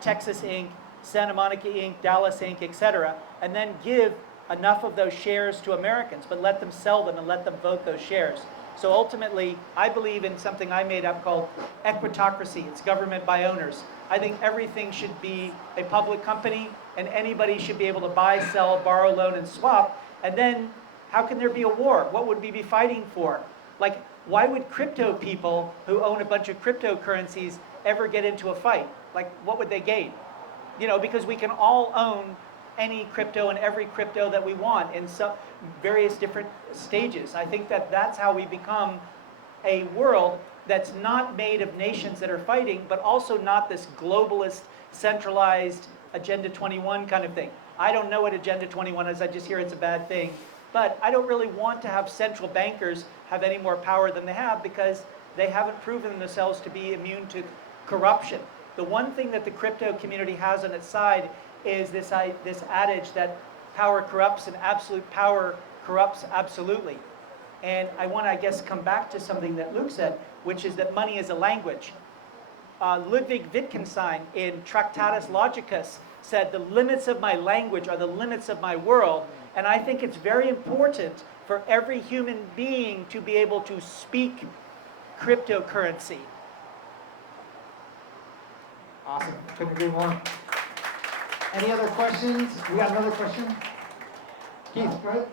Texas Inc., Santa Monica Inc., Dallas Inc., etc., and then give enough of those shares to Americans, but let them sell them and let them vote those shares. So ultimately, I believe in something I made up called equitocracy. It's government by owners. I think everything should be a public company, and anybody should be able to buy, sell, borrow, loan, and swap. And then how can there be a war? What would we be fighting for? Like, why would crypto people who own a bunch of cryptocurrencies ever get into a fight? Like, what would they gain? You know, because we can all own any crypto and every crypto that we want in some various different stages. I think that that's how we become a world that's not made of nations that are fighting, but also not this globalist, centralized Agenda 21 kind of thing. I don't know what Agenda 21 is, I just hear it's a bad thing. But I don't really want to have central bankers have any more power than they have because they haven't proven themselves to be immune to corruption. The one thing that the crypto community has on its side is this adage that power corrupts and absolute power corrupts absolutely. And I want to, I guess, come back to something that Luke said, which is that money is a language. Ludwig Wittgenstein in Tractatus Logicus said, the limits of my language are the limits of my world. And I think it's very important for every human being to be able to speak cryptocurrency. Awesome. Couldn't agree more. Any other questions? We got another question. Keith, go ahead.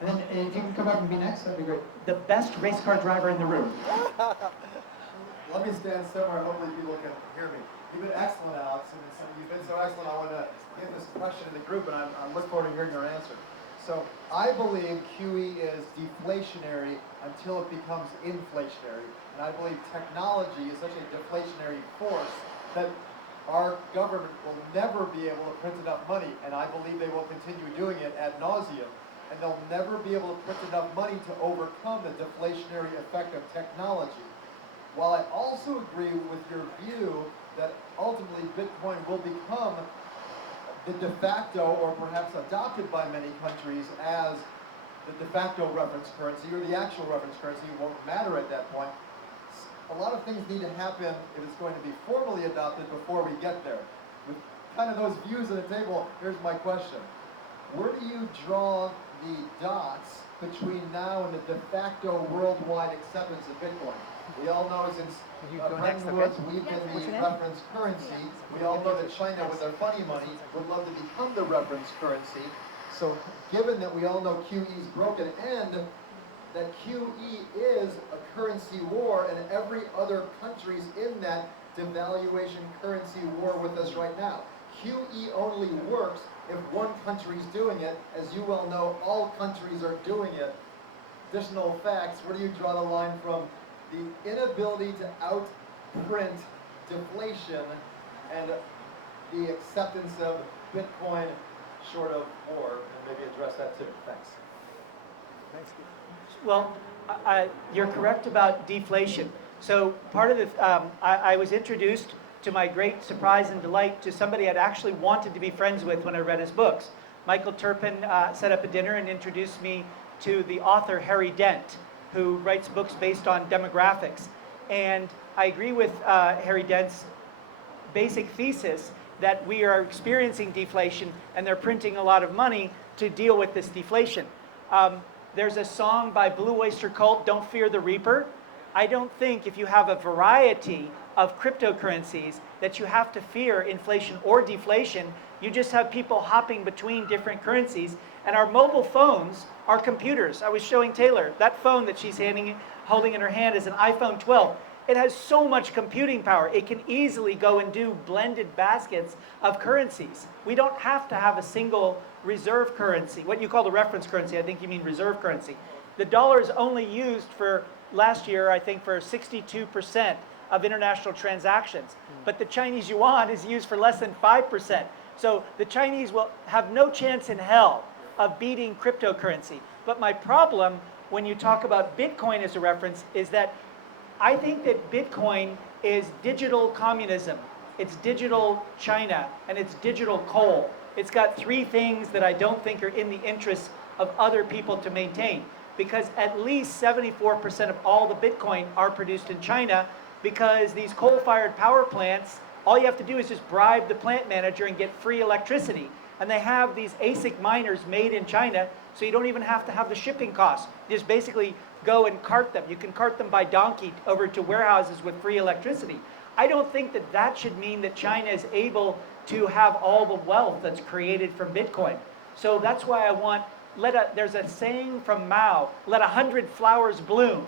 And then if you can come up and be next, that'd be great. The best race car driver in the room. Let me stand somewhere, hopefully people can hear me. You've been excellent, Alex, and you've been so excellent, I want to give this question to the group, and I'm looking forward to hearing your answer. So, I believe QE is deflationary until it becomes inflationary, and I believe technology is such a deflationary force that our government will never be able to print enough money, and I believe they will continue doing it ad nauseum, and they'll never be able to print enough money to overcome the deflationary effect of technology. While I also agree with your view that ultimately Bitcoin will become the de facto, or perhaps adopted by many countries as the de facto reference currency, or the actual reference currency, it won't matter at that point. A lot of things need to happen if it's going to be formally adopted before we get there. With kind of those views on the table, here's my question. Where do you draw the dots between now and the de facto worldwide acceptance of Bitcoin? We all know since Bretton Woods, we've been the reference currency. We all know that China, with their funny money, would love to become the reference currency. So given that we all know QE is broken and that QE is a currency war and every other country's in that devaluation currency war with us right now. QE only works if one country's doing it. As you well know, all countries are doing it. Additional facts, where do you draw the line from the inability to outprint deflation and the acceptance of Bitcoin short of war? And maybe address that too. Thanks. Well, you're correct about deflation. So part of the, I was introduced to my great surprise and delight to somebody I'd actually wanted to be friends with when I read his books. Michael Turpin set up a dinner and introduced me to the author Harry Dent, who writes books based on demographics. And I agree with Harry Dent's basic thesis that we are experiencing deflation and they're printing a lot of money to deal with this deflation. There's a song by Blue Oyster Cult, Don't Fear the Reaper. I don't think if you have a variety of cryptocurrencies that you have to fear inflation or deflation. You just have people hopping between different currencies. And our mobile phones are computers. I was showing Taylor, that phone that she's holding in her hand is an iPhone 12. It has so much computing power. It can easily go and do blended baskets of currencies. We don't have to have a single reserve currency. What you call the reference currency, I think you mean reserve currency. The dollar is only used for, last year, I think for 62% of international transactions. But the Chinese yuan is used for less than 5%. So the Chinese will have no chance in hell of beating cryptocurrency. But my problem when you talk about Bitcoin as a reference is that I think that Bitcoin is digital communism. It's digital China, and it's digital coal. It's got three things that I don't think are in the interest of other people to maintain. Because at least 74% of all the Bitcoin are produced in China, because these coal-fired power plants, all you have to do is just bribe the plant manager and get free electricity. And they have these ASIC miners made in China, so you don't even have to have the shipping costs. You just basically go and cart them. You can cart them by donkey over to warehouses with free electricity. I don't think that that should mean that China is able to have all the wealth that's created from Bitcoin. So that's why I want, there's a saying from Mao, let 100 flowers bloom.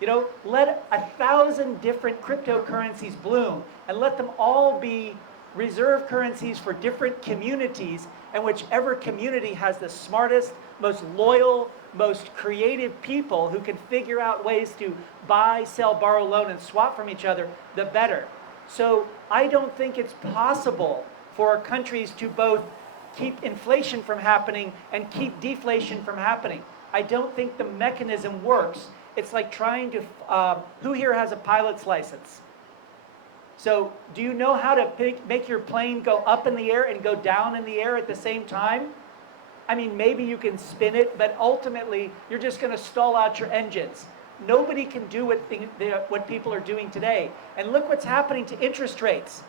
You know, let 1,000 different cryptocurrencies bloom and let them all be reserve currencies for different communities, and whichever community has the smartest, most loyal, most creative people who can figure out ways to buy, sell, borrow, loan, and swap from each other, the better. So I don't think it's possible for countries to both keep inflation from happening and keep deflation from happening. I don't think the mechanism works. It's like trying to, who here has a pilot's license? So do you know how to make your plane go up in the air and go down in the air at the same time? I mean, maybe you can spin it, but ultimately you're just going to stall out your engines. Nobody can do what people are doing today. And look what's happening to interest rates.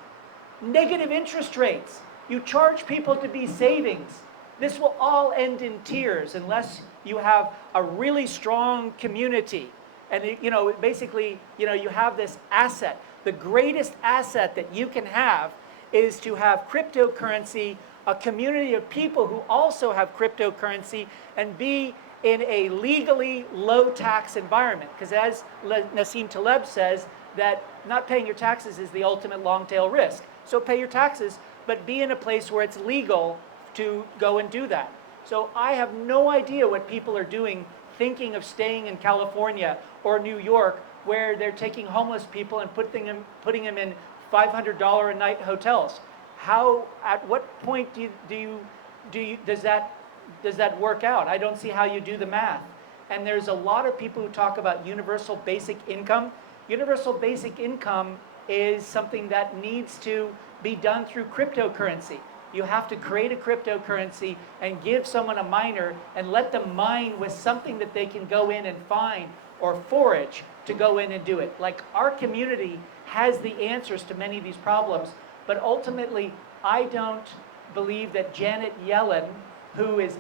Negative interest rates. You charge people to be savings. This will all end in tears unless you have a really strong community. And basically, you have this asset. The greatest asset that you can have is to have cryptocurrency, a community of people who also have cryptocurrency, and be in a legally low tax environment. Because as Nassim Taleb says, that not paying your taxes is the ultimate long tail risk. So pay your taxes, but be in a place where it's legal to go and do that. So I have no idea what people are doing, thinking of staying in California or New York, where they're taking homeless people and putting them in $500 a night hotels. At what point does that work out? I don't see how you do the math. And there's a lot of people who talk about universal basic income. Universal basic income is something that needs to be done through cryptocurrency. You have to create a cryptocurrency and give someone a miner and let them mine with something that they can go in and find or forage to go in and do it. Like, our community has the answers to many of these problems, but ultimately I don't believe that Janet Yellen, who is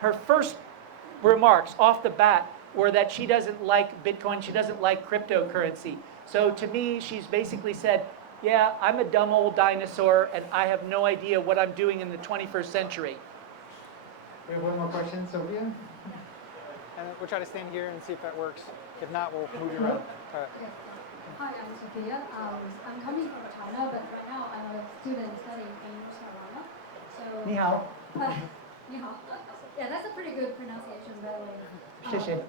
her first remarks off the bat were that she doesn't like Bitcoin, she doesn't like cryptocurrency. So to me, she's basically said, yeah, I'm a dumb old dinosaur and I have no idea what I'm doing in the 21st century. We have one more question, Sophia? And we'll try to stand here and see if that works. If not, we'll move you around. All right. Yes. Hi, I'm Sophia. I'm coming from China, but right now I'm a student studying in North Carolina. So. 你好. 你好. Yeah, that's a pretty good pronunciation, by the way. 谢谢.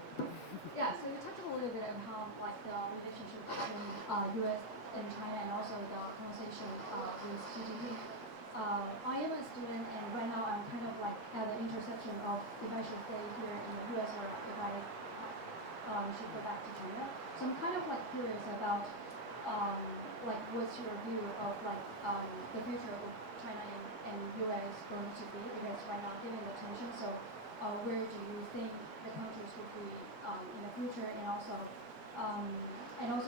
Yeah, so you touched a little bit on how the relationship between U.S. and China, and also the conversation with Xi Jinping. I am a student, and right now I'm kind of at the intersection of if I should stay here in the U.S. or if I should go back to China. So I'm kind of curious about what's your view of the future of China and U.S. going to be, because right now given the tension, so where do you think the countries would be in the future, and also since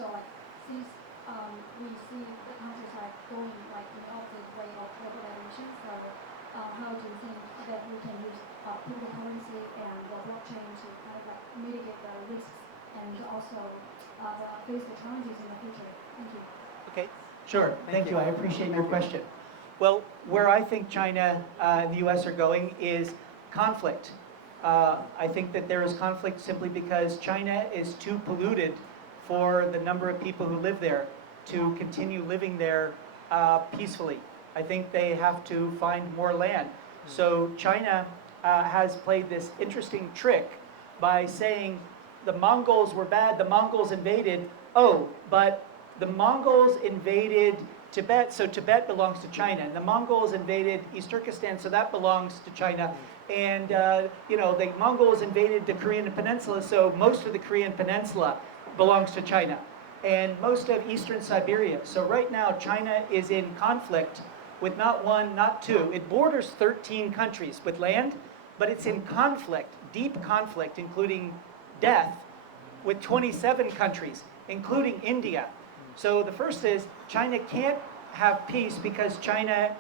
we see the countries going in the opposite way of globalization, so how do you think that we can use cryptocurrency and the blockchain to kind of mitigate the risks and also face the challenges in the future? Thank you. Okay, sure. Thank you. I appreciate your question. Well, where I think China and the U.S. are going is conflict. I think that there is conflict simply because China is too polluted for the number of people who live there to continue living there peacefully. I think they have to find more land. So China has played this interesting trick by saying the Mongols were bad, the Mongols invaded. Oh, but the Mongols invaded Tibet, so Tibet belongs to China. And the Mongols invaded East Turkestan, so that belongs to China. And the Mongols invaded the Korean Peninsula, so most of the Korean Peninsula belongs to China. And most of eastern Siberia. So right now, China is in conflict with not one, not two. It borders 13 countries with land, but it's in conflict, deep conflict, including death, with 27 countries, including India. So the first is, China can't have peace because China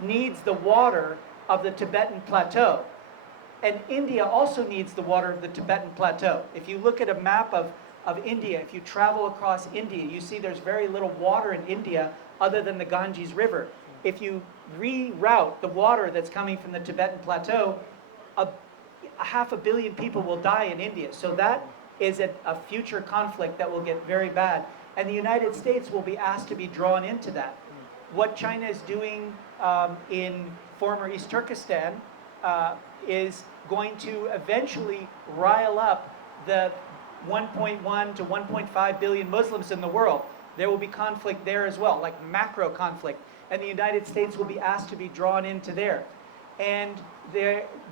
needs the water of the Tibetan plateau. And India also needs the water of the Tibetan plateau. If you look at a map of India, if you travel across India, you see there's very little water in India other than the Ganges River. If you reroute the water that's coming from the Tibetan plateau, a 500 million people will die in India. So that is a future conflict that will get very bad. And the United States will be asked to be drawn into that. what China is doing in former East Turkestan is going to eventually rile up the 1.1 to 1.5 billion Muslims in the world. There will be conflict there as well, like macro conflict. And the United States will be asked to be drawn into there. And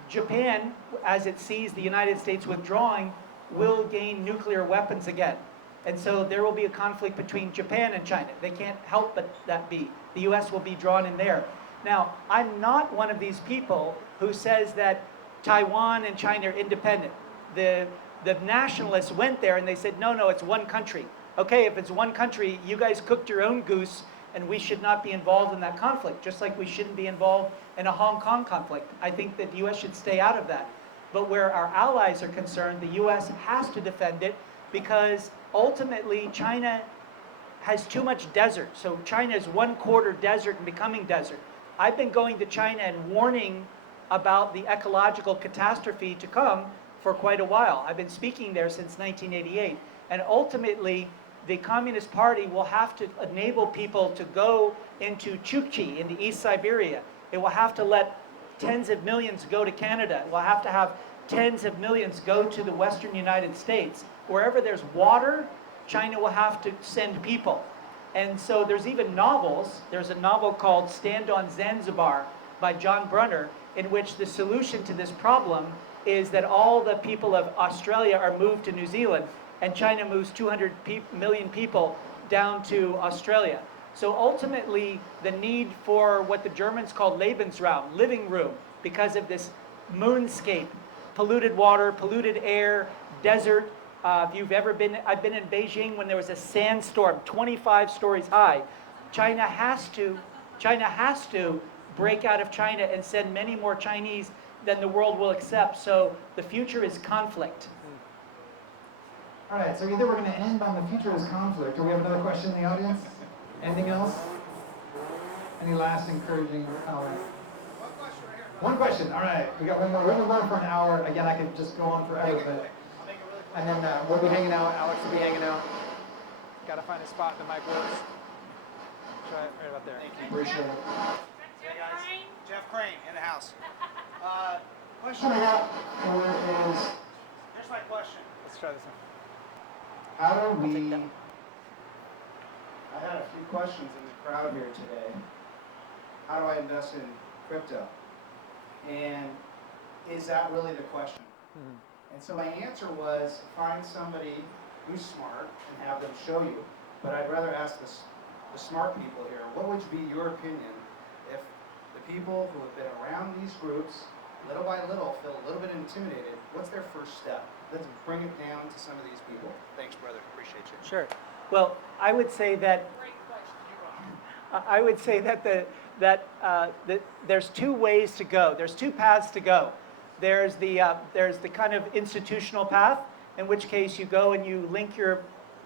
Japan, as it sees the United States withdrawing, will gain nuclear weapons again. And so there will be a conflict between Japan and China. They can't help but that be. The US will be drawn in there. Now, I'm not one of these people who says that Taiwan and China are independent. The nationalists went there and they said, no, no, it's one country. Okay, if it's one country, you guys cooked your own goose and we should not be involved in that conflict, just like we shouldn't be involved in a Hong Kong conflict. I think that the US should stay out of that. But where our allies are concerned, the US has to defend it because ultimately China has too much desert. So China is 1/4 desert and becoming desert. I've been going to China and warning about the ecological catastrophe to come for quite a while. I've been speaking there since 1988. And ultimately, the Communist Party will have to enable people to go into Chukchi, into East Siberia. It will have to let tens of millions go to Canada. It will have to have tens of millions go to the Western United States. Wherever there's water, China will have to send people. And so there's even novels. There's a novel called Stand on Zanzibar by John Brunner, in which the solution to this problem is that all the people of Australia are moved to New Zealand, and China moves 200 million people down to Australia. So ultimately, the need for what the Germans called Lebensraum, living room, because of this moonscape, polluted water, polluted air, desert. If you've ever been, I've been in Beijing when there was a sandstorm, 25 stories high. China has to break out of China and send many more Chinese than the world will accept. So the future is conflict. All right, so either we're going to end on the future is conflict, or we have another question in the audience. Anything else? Any last encouraging comment? One question right here. One question. All right, we got one more. We're going to run for an hour. Again, I could just go on forever, but and then we'll be hanging out. Alex will be hanging out. Got to find a spot in the mic works. Try it right about there. Thank you. Appreciate it. Hey guys, Jeff Crane in the house. Question I got is, Here's my question. Let's try this one. how do we? I had a few questions in the crowd here today. How do I invest in crypto? And is that really the question? Mm-hmm. And so my answer was find somebody who's smart and have them show you. But I'd rather ask the smart people here, what would be your opinion if the people who have been around these groups, little by little, feel a little bit intimidated? What's their first step? Let's bring it down to some of these people. Thanks, brother. Appreciate you. Sure. Well, I would say that there's two ways to go. There's two paths to go. There's the kind of institutional path, in which case you go and you link your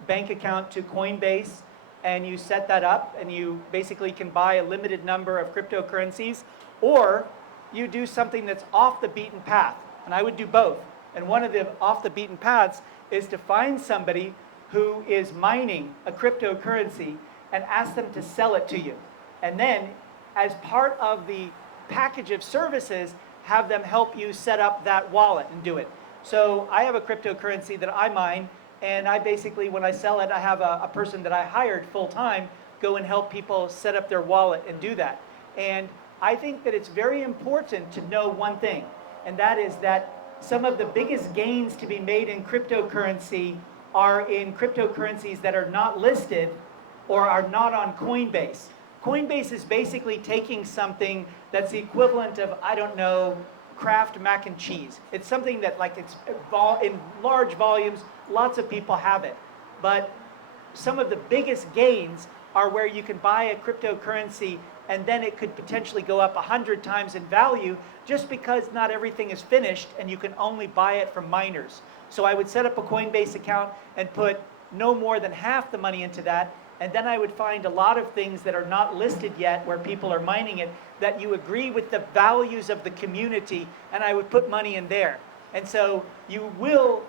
bank account to Coinbase and you set that up and you basically can buy a limited number of cryptocurrencies, or you do something that's off the beaten path. And I would do both. And one of the off the beaten paths is to find somebody who is mining a cryptocurrency and ask them to sell it to you. And then, as part of the package of services, have them help you set up that wallet and do it. So I have a cryptocurrency that I mine, and I basically, when I sell it, I have a person that I hired full-time go and help people set up their wallet and do that. And I think that it's very important to know one thing, and that is that some of the biggest gains to be made in cryptocurrency are in cryptocurrencies that are not listed or are not on Coinbase. Coinbase is basically taking something that's the equivalent of, I don't know, Kraft mac and cheese. It's something that, like, it's in large volumes, lots of people have it. But some of the biggest gains are where you can buy a cryptocurrency and then it could potentially go up 100 times in value just because not everything is finished and you can only buy it from miners. So I would set up a Coinbase account and put no more than half the money into that, and then I would find a lot of things that are not listed yet where people are mining it that you agree with the values of the community, and I would put money in there. And so you will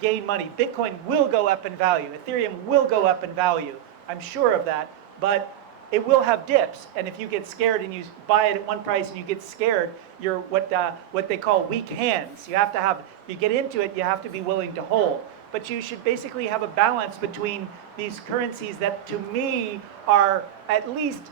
gain money. Bitcoin will go up in value. Ethereum will go up in value. I'm sure of that. But it will have dips. And if you get scared and you buy it at one price and you get scared, you're what they call weak hands. You get into it, you have to be willing to hold. But you should basically have a balance between these currencies that to me are at least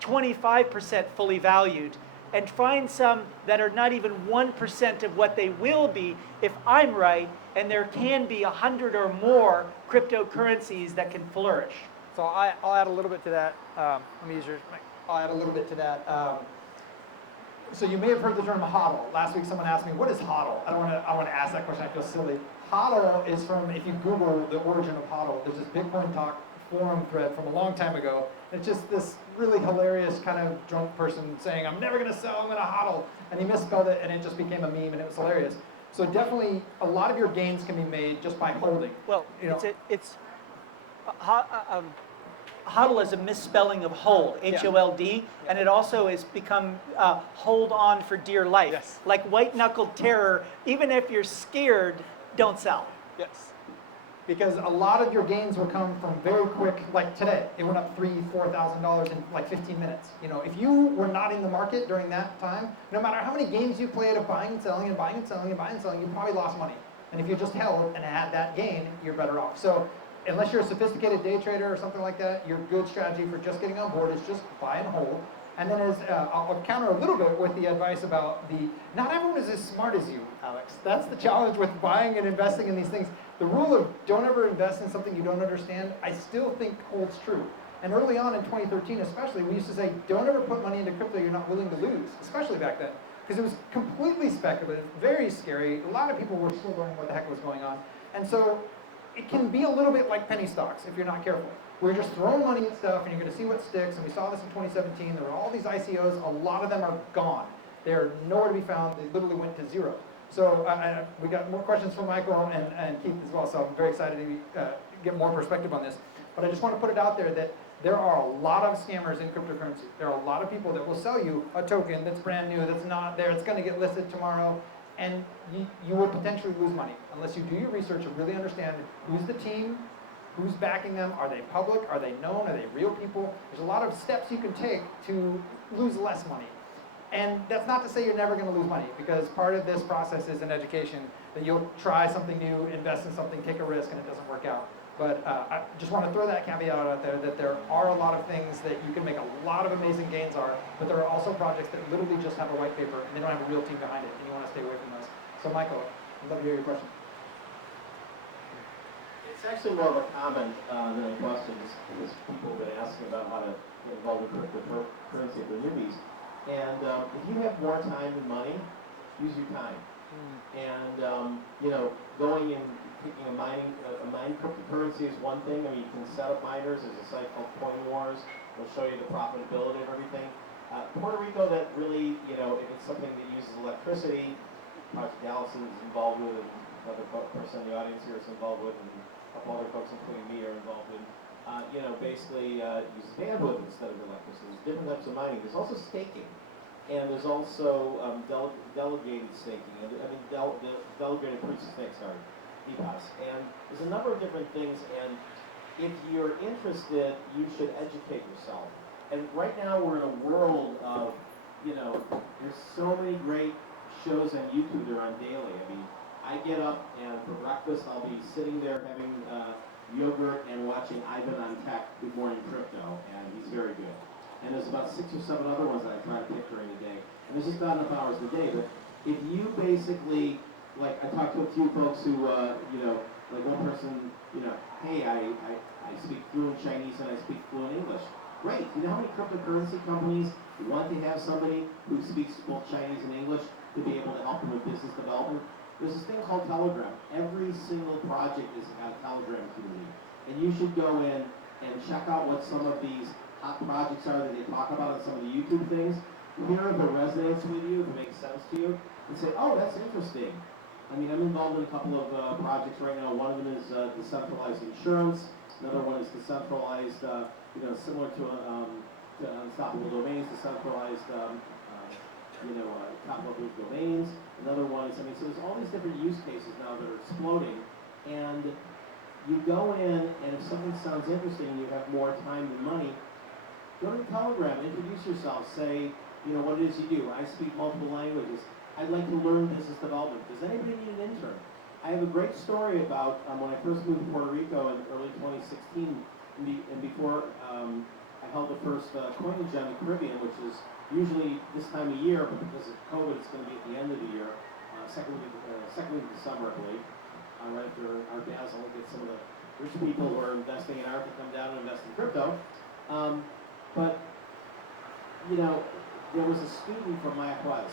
25% fully valued, and find some that are not even 1% of what they will be if I'm right, and there can be 100 or more cryptocurrencies that can flourish. So I'll add a little bit to that. Let me use your mic. I'll add a little bit to that. So you may have heard the term HODL. Last week someone asked me, what is HODL? I want to ask that question, I feel silly. HODL is from, if you Google the origin of HODL, there's this Bitcoin Talk forum thread from a long time ago. It's just this really hilarious kind of drunk person saying, I'm never going to sell, I'm going to HODL. And he misspelled it and it just became a meme and it was hilarious. So definitely a lot of your gains can be made just by holding. Well, HODL is a misspelling of hold, H-O-L-D, and it also has become hold on for dear life. Yes. Like white-knuckled terror, even if you're scared, don't sell. Yes. Because a lot of your gains will come from very quick, like today, it went up $3,000, $4,000 in like 15 minutes. If you were not in the market during that time, no matter how many games you played of buying and selling and buying and selling and buying and selling, you probably lost money. And if you just held and had that gain, you're better off. So unless you're a sophisticated day trader or something like that, your good strategy for just getting on board is just buy and hold. And then I'll counter a little bit with the advice about not everyone is as smart as you, Alex. That's the challenge with buying and investing in these things. The rule of don't ever invest in something you don't understand, I still think holds true. And early on in 2013 especially, we used to say, don't ever put money into crypto you're not willing to lose, especially back then. Because it was completely speculative, very scary. A lot of people were still learning what the heck was going on. And so it can be a little bit like penny stocks if you're not careful. We're just throwing money at stuff and you're going to see what sticks. And we saw this in 2017. There were all these ICOs. A lot of them are gone. They're nowhere to be found. They literally went to zero. So we got more questions from Michael and Keith as well. So I'm very excited to get more perspective on this. But I just want to put it out there that there are a lot of scammers in cryptocurrency. There are a lot of people that will sell you a token that's brand new, that's not there, it's going to get listed tomorrow. And you will potentially lose money unless you do your research and really understand who's the team, who's backing them, are they public, are they known, are they real people? There's a lot of steps you can take to lose less money. And that's not to say you're never going to lose money, because part of this process is an education that you'll try something new, invest in something, take a risk, and it doesn't work out. But I just want to throw that caveat out there that there are a lot of things that you can make a lot of amazing gains are, but there are also projects that literally just have a white paper and they don't have a real team behind it, and you want to stay away from those. So Michael, I'd love to hear your question. It's actually more of a comment than a question, because people have been asking about how to get involved in cryptocurrency for newbies. And if you have more time than money, use your time. And going and picking a mine cryptocurrency is one thing. I mean, you can set up miners. There's a site called Coin Wars. It'll show you the profitability of everything. Puerto Rico, that really, if it's something that uses electricity, Project Allison is involved with it. Another person in the audience here is involved with, and a couple other folks, including me, are involved in. Basically uses bandwidth instead of electricity. There's different types of mining. There's also staking. And there's also delegated staking. Delegated proofs of stake, sorry. Meetups. And there's a number of different things, and if you're interested, you should educate yourself. And right now we're in a world of, there's so many great shows on YouTube that are on daily. I mean, I get up and for breakfast I'll be sitting there having yogurt and watching Ivan on Tech, Good Morning Crypto, and he's very good. And there's about 6 or 7 other ones that I try to pick during the day. And there's just not enough hours a day, but if you basically, like I talked to a few folks who, like one person, hey, I speak fluent Chinese and I speak fluent English. Great. You know how many cryptocurrency companies want to have somebody who speaks both Chinese and English to be able to help them with business development? There's this thing called Telegram. Every single project is a Telegram community. And you should go in and check out what some of these hot projects are that they talk about on some of the YouTube things. Hear if it resonates with you, if it makes sense to you, and say, oh, that's interesting. I mean, I'm involved in a couple of projects right now. One of them is decentralized insurance. Another one is decentralized, similar to Unstoppable Domains, decentralized, top-level domains. Another one is, so there's all these different use cases now that are exploding. And you go in, and if something sounds interesting and you have more time than money, go to Telegram, introduce yourself, say, what it is you do. I speak multiple languages. I'd like to learn business development. Does anybody need an intern? I have a great story about when I first moved to Puerto Rico in early 2016, and before I held the first coinage on the Caribbean, which is usually this time of year, but because of COVID, it's going to be at the end of the year, second week of December, I believe. Right after our dazzle, get some of the rich people who are investing in art to come down and invest in crypto. But there was a student from Mayaguez,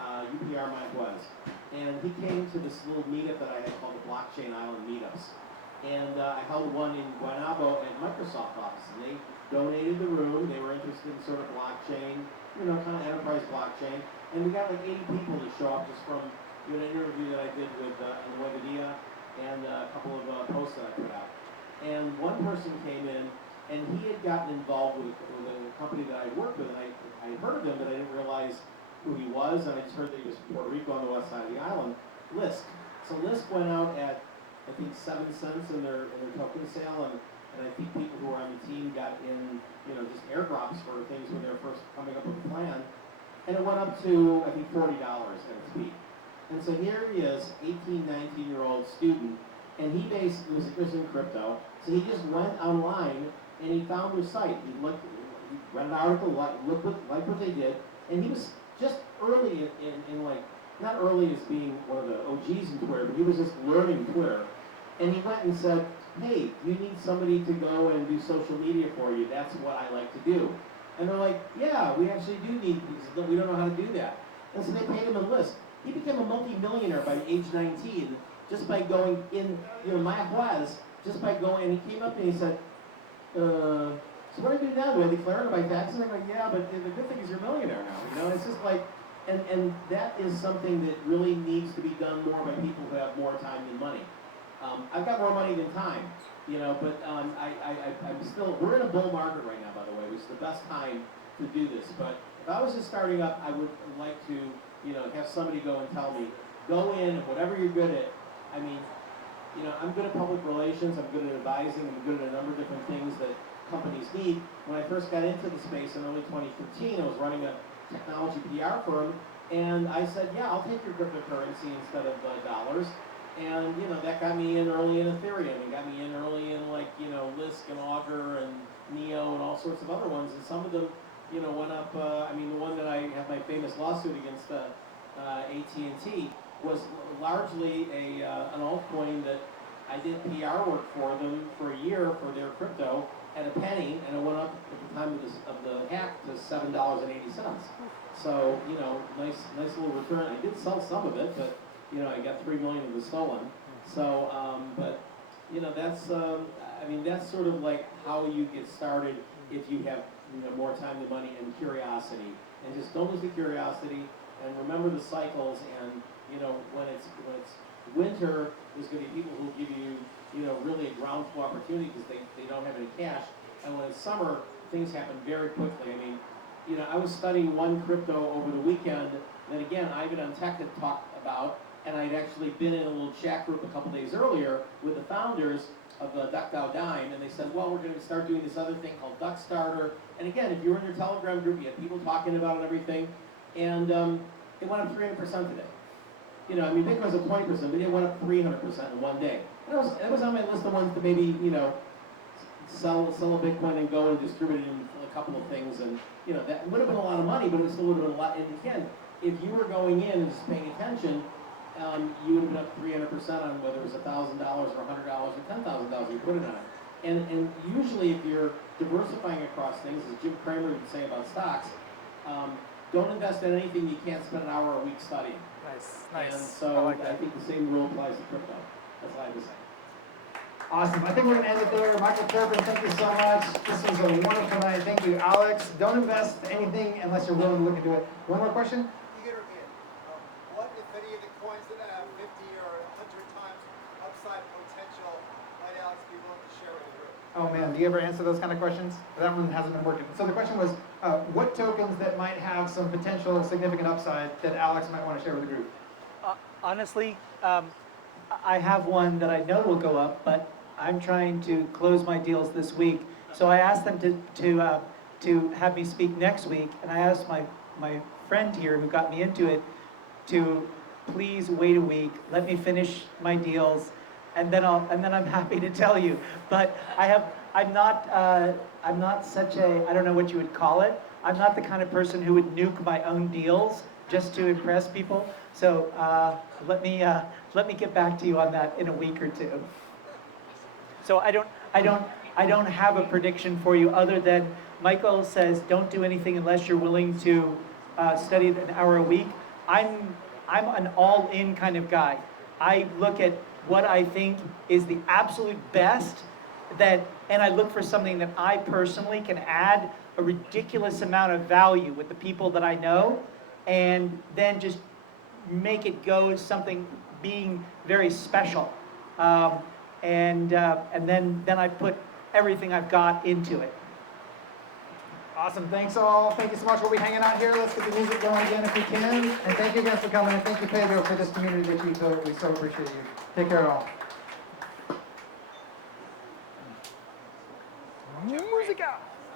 UPR Mayaguez, and he came to this little meetup that I had called the Blockchain Island Meetups. And I held one in Guaynabo at Microsoft office, and they donated the room. They were interested in sort of blockchain, kind of enterprise blockchain. And we got like 80 people to show up just from an interview that I did with Nuevadia and a couple of posts that I put out. And one person came in, and he had gotten involved with a company that I had worked with, and I had heard of him, but I didn't realize who he was, and I just heard that he was from Puerto Rico on the west side of the island, Lisk. So Lisk went out at, I think, 7 cents in their token sale, and I think people who were on the team got in, just airdrops for things when they were first coming up with a plan, and it went up to, I think, $40 at its peak. And so here he is, 18, 19-year-old student, and he basically was in crypto, so he just went online and he found their site. He read an article, looked what they did, and he was just early in not early as being one of the OGs in Twitter, but he was just learning Twitter. And he went and said, hey, you need somebody to go and do social media for you. That's what I like to do. And they're like, yeah, we actually do need these. We don't know how to do that. And so they paid him a list. He became a multi-millionaire by age 19 just by going in, Mayaguez, just by going, and he came up and he said, so what do I do now? Do I declare it by taxes? I'm like, yeah, but the good thing is you're a millionaire now. It's just like, and that is something that really needs to be done more by people who have more time than money. I've got more money than time, but I'm still, we're in a bull market right now, by the way, which is the best time to do this. But if I was just starting up, I would like to, have somebody go and tell me, go in, whatever you're good at. I mean, I'm good at public relations, I'm good at advising, I'm good at a number of different things that companies need. When I first got into the space in early 2015, I was running a technology PR firm, and I said, yeah, I'll take your cryptocurrency instead of dollars. And, that got me in early in Ethereum, and got me in early in Lisk and Augur and Neo and all sorts of other ones, and some of them, went up, the one that I have my famous lawsuit against AT&T was largely an altcoin that I did PR work for them for a year for their crypto at a penny, and it went up at the time of the hack to $7.80. So, nice little return. I did sell some of it, but I got $3 million of it stolen. So, but that's sort of like how you get started if you have more time than money and curiosity, and just don't lose the curiosity and remember the cycles. And when it's winter, there's going to be people who give you really a ground floor opportunity because they don't have any cash. And when it's summer, things happen very quickly. I was studying one crypto over the weekend that, again, Ivan on Tech had talked about, and I'd actually been in a little chat group a couple days earlier with the founders of DuckDAO, and they said, well, we're going to start doing this other thing called Duck Starter. And again, if you were in your Telegram group, you had people talking about it and everything, and it went up 300% today. Bitcoin's up 20%, but it went up 300% in one day. And that was on my list of ones to maybe, sell a Bitcoin and go and distribute it in a couple of things, and that would have been a lot of money, but it still would have been a lot. And again, if you were going in and just paying attention, you would have been up 300% on whether it was $1,000 or $100 or $10,000 you put it on. And usually, if you're diversifying across things, as Jim Cramer would say about stocks, don't invest in anything you can't spend an hour a week studying. Nice. And so I think the same rule applies to crypto. That's what I have to say. Awesome. I think we're going to end it there. Michael Corbin, thank you so much. This was a wonderful night. Thank you, Alex. Don't invest anything unless you're willing to look into it. One more question? You get repeat. What, if any, of the coins that have 50 or 100 times upside potential might Alex be willing to share with the group? Oh man, do you ever answer those kind of questions? That one hasn't been working. So the question was, what tokens that might have some potential significant upside that Alex might want to share with the group? Honestly, I have one that I know will go up, but I'm trying to close my deals this week. So I asked them to have me speak next week, and I asked my friend here who got me into it to please wait a week, let me finish my deals, and then I'm happy to tell you. But I'm not such a, I don't know what you would call it. I'm not the kind of person who would nuke my own deals just to impress people. So let me get back to you on that in a week or two. So I don't have a prediction for you other than Michael says don't do anything unless you're willing to study an hour a week. I'm an all-in kind of guy. I look at what I think is the absolute best and I look for something that I personally can add a ridiculous amount of value with the people that I know, and then just make it go as something being very special. And then I put everything I've got into it. Awesome. Thanks all. Thank you so much. We'll be hanging out here. Let's get the music going again if we can. And thank you guys for coming. And thank you, Pedro, for this community that you built. We so appreciate you. Take care, all. Musica.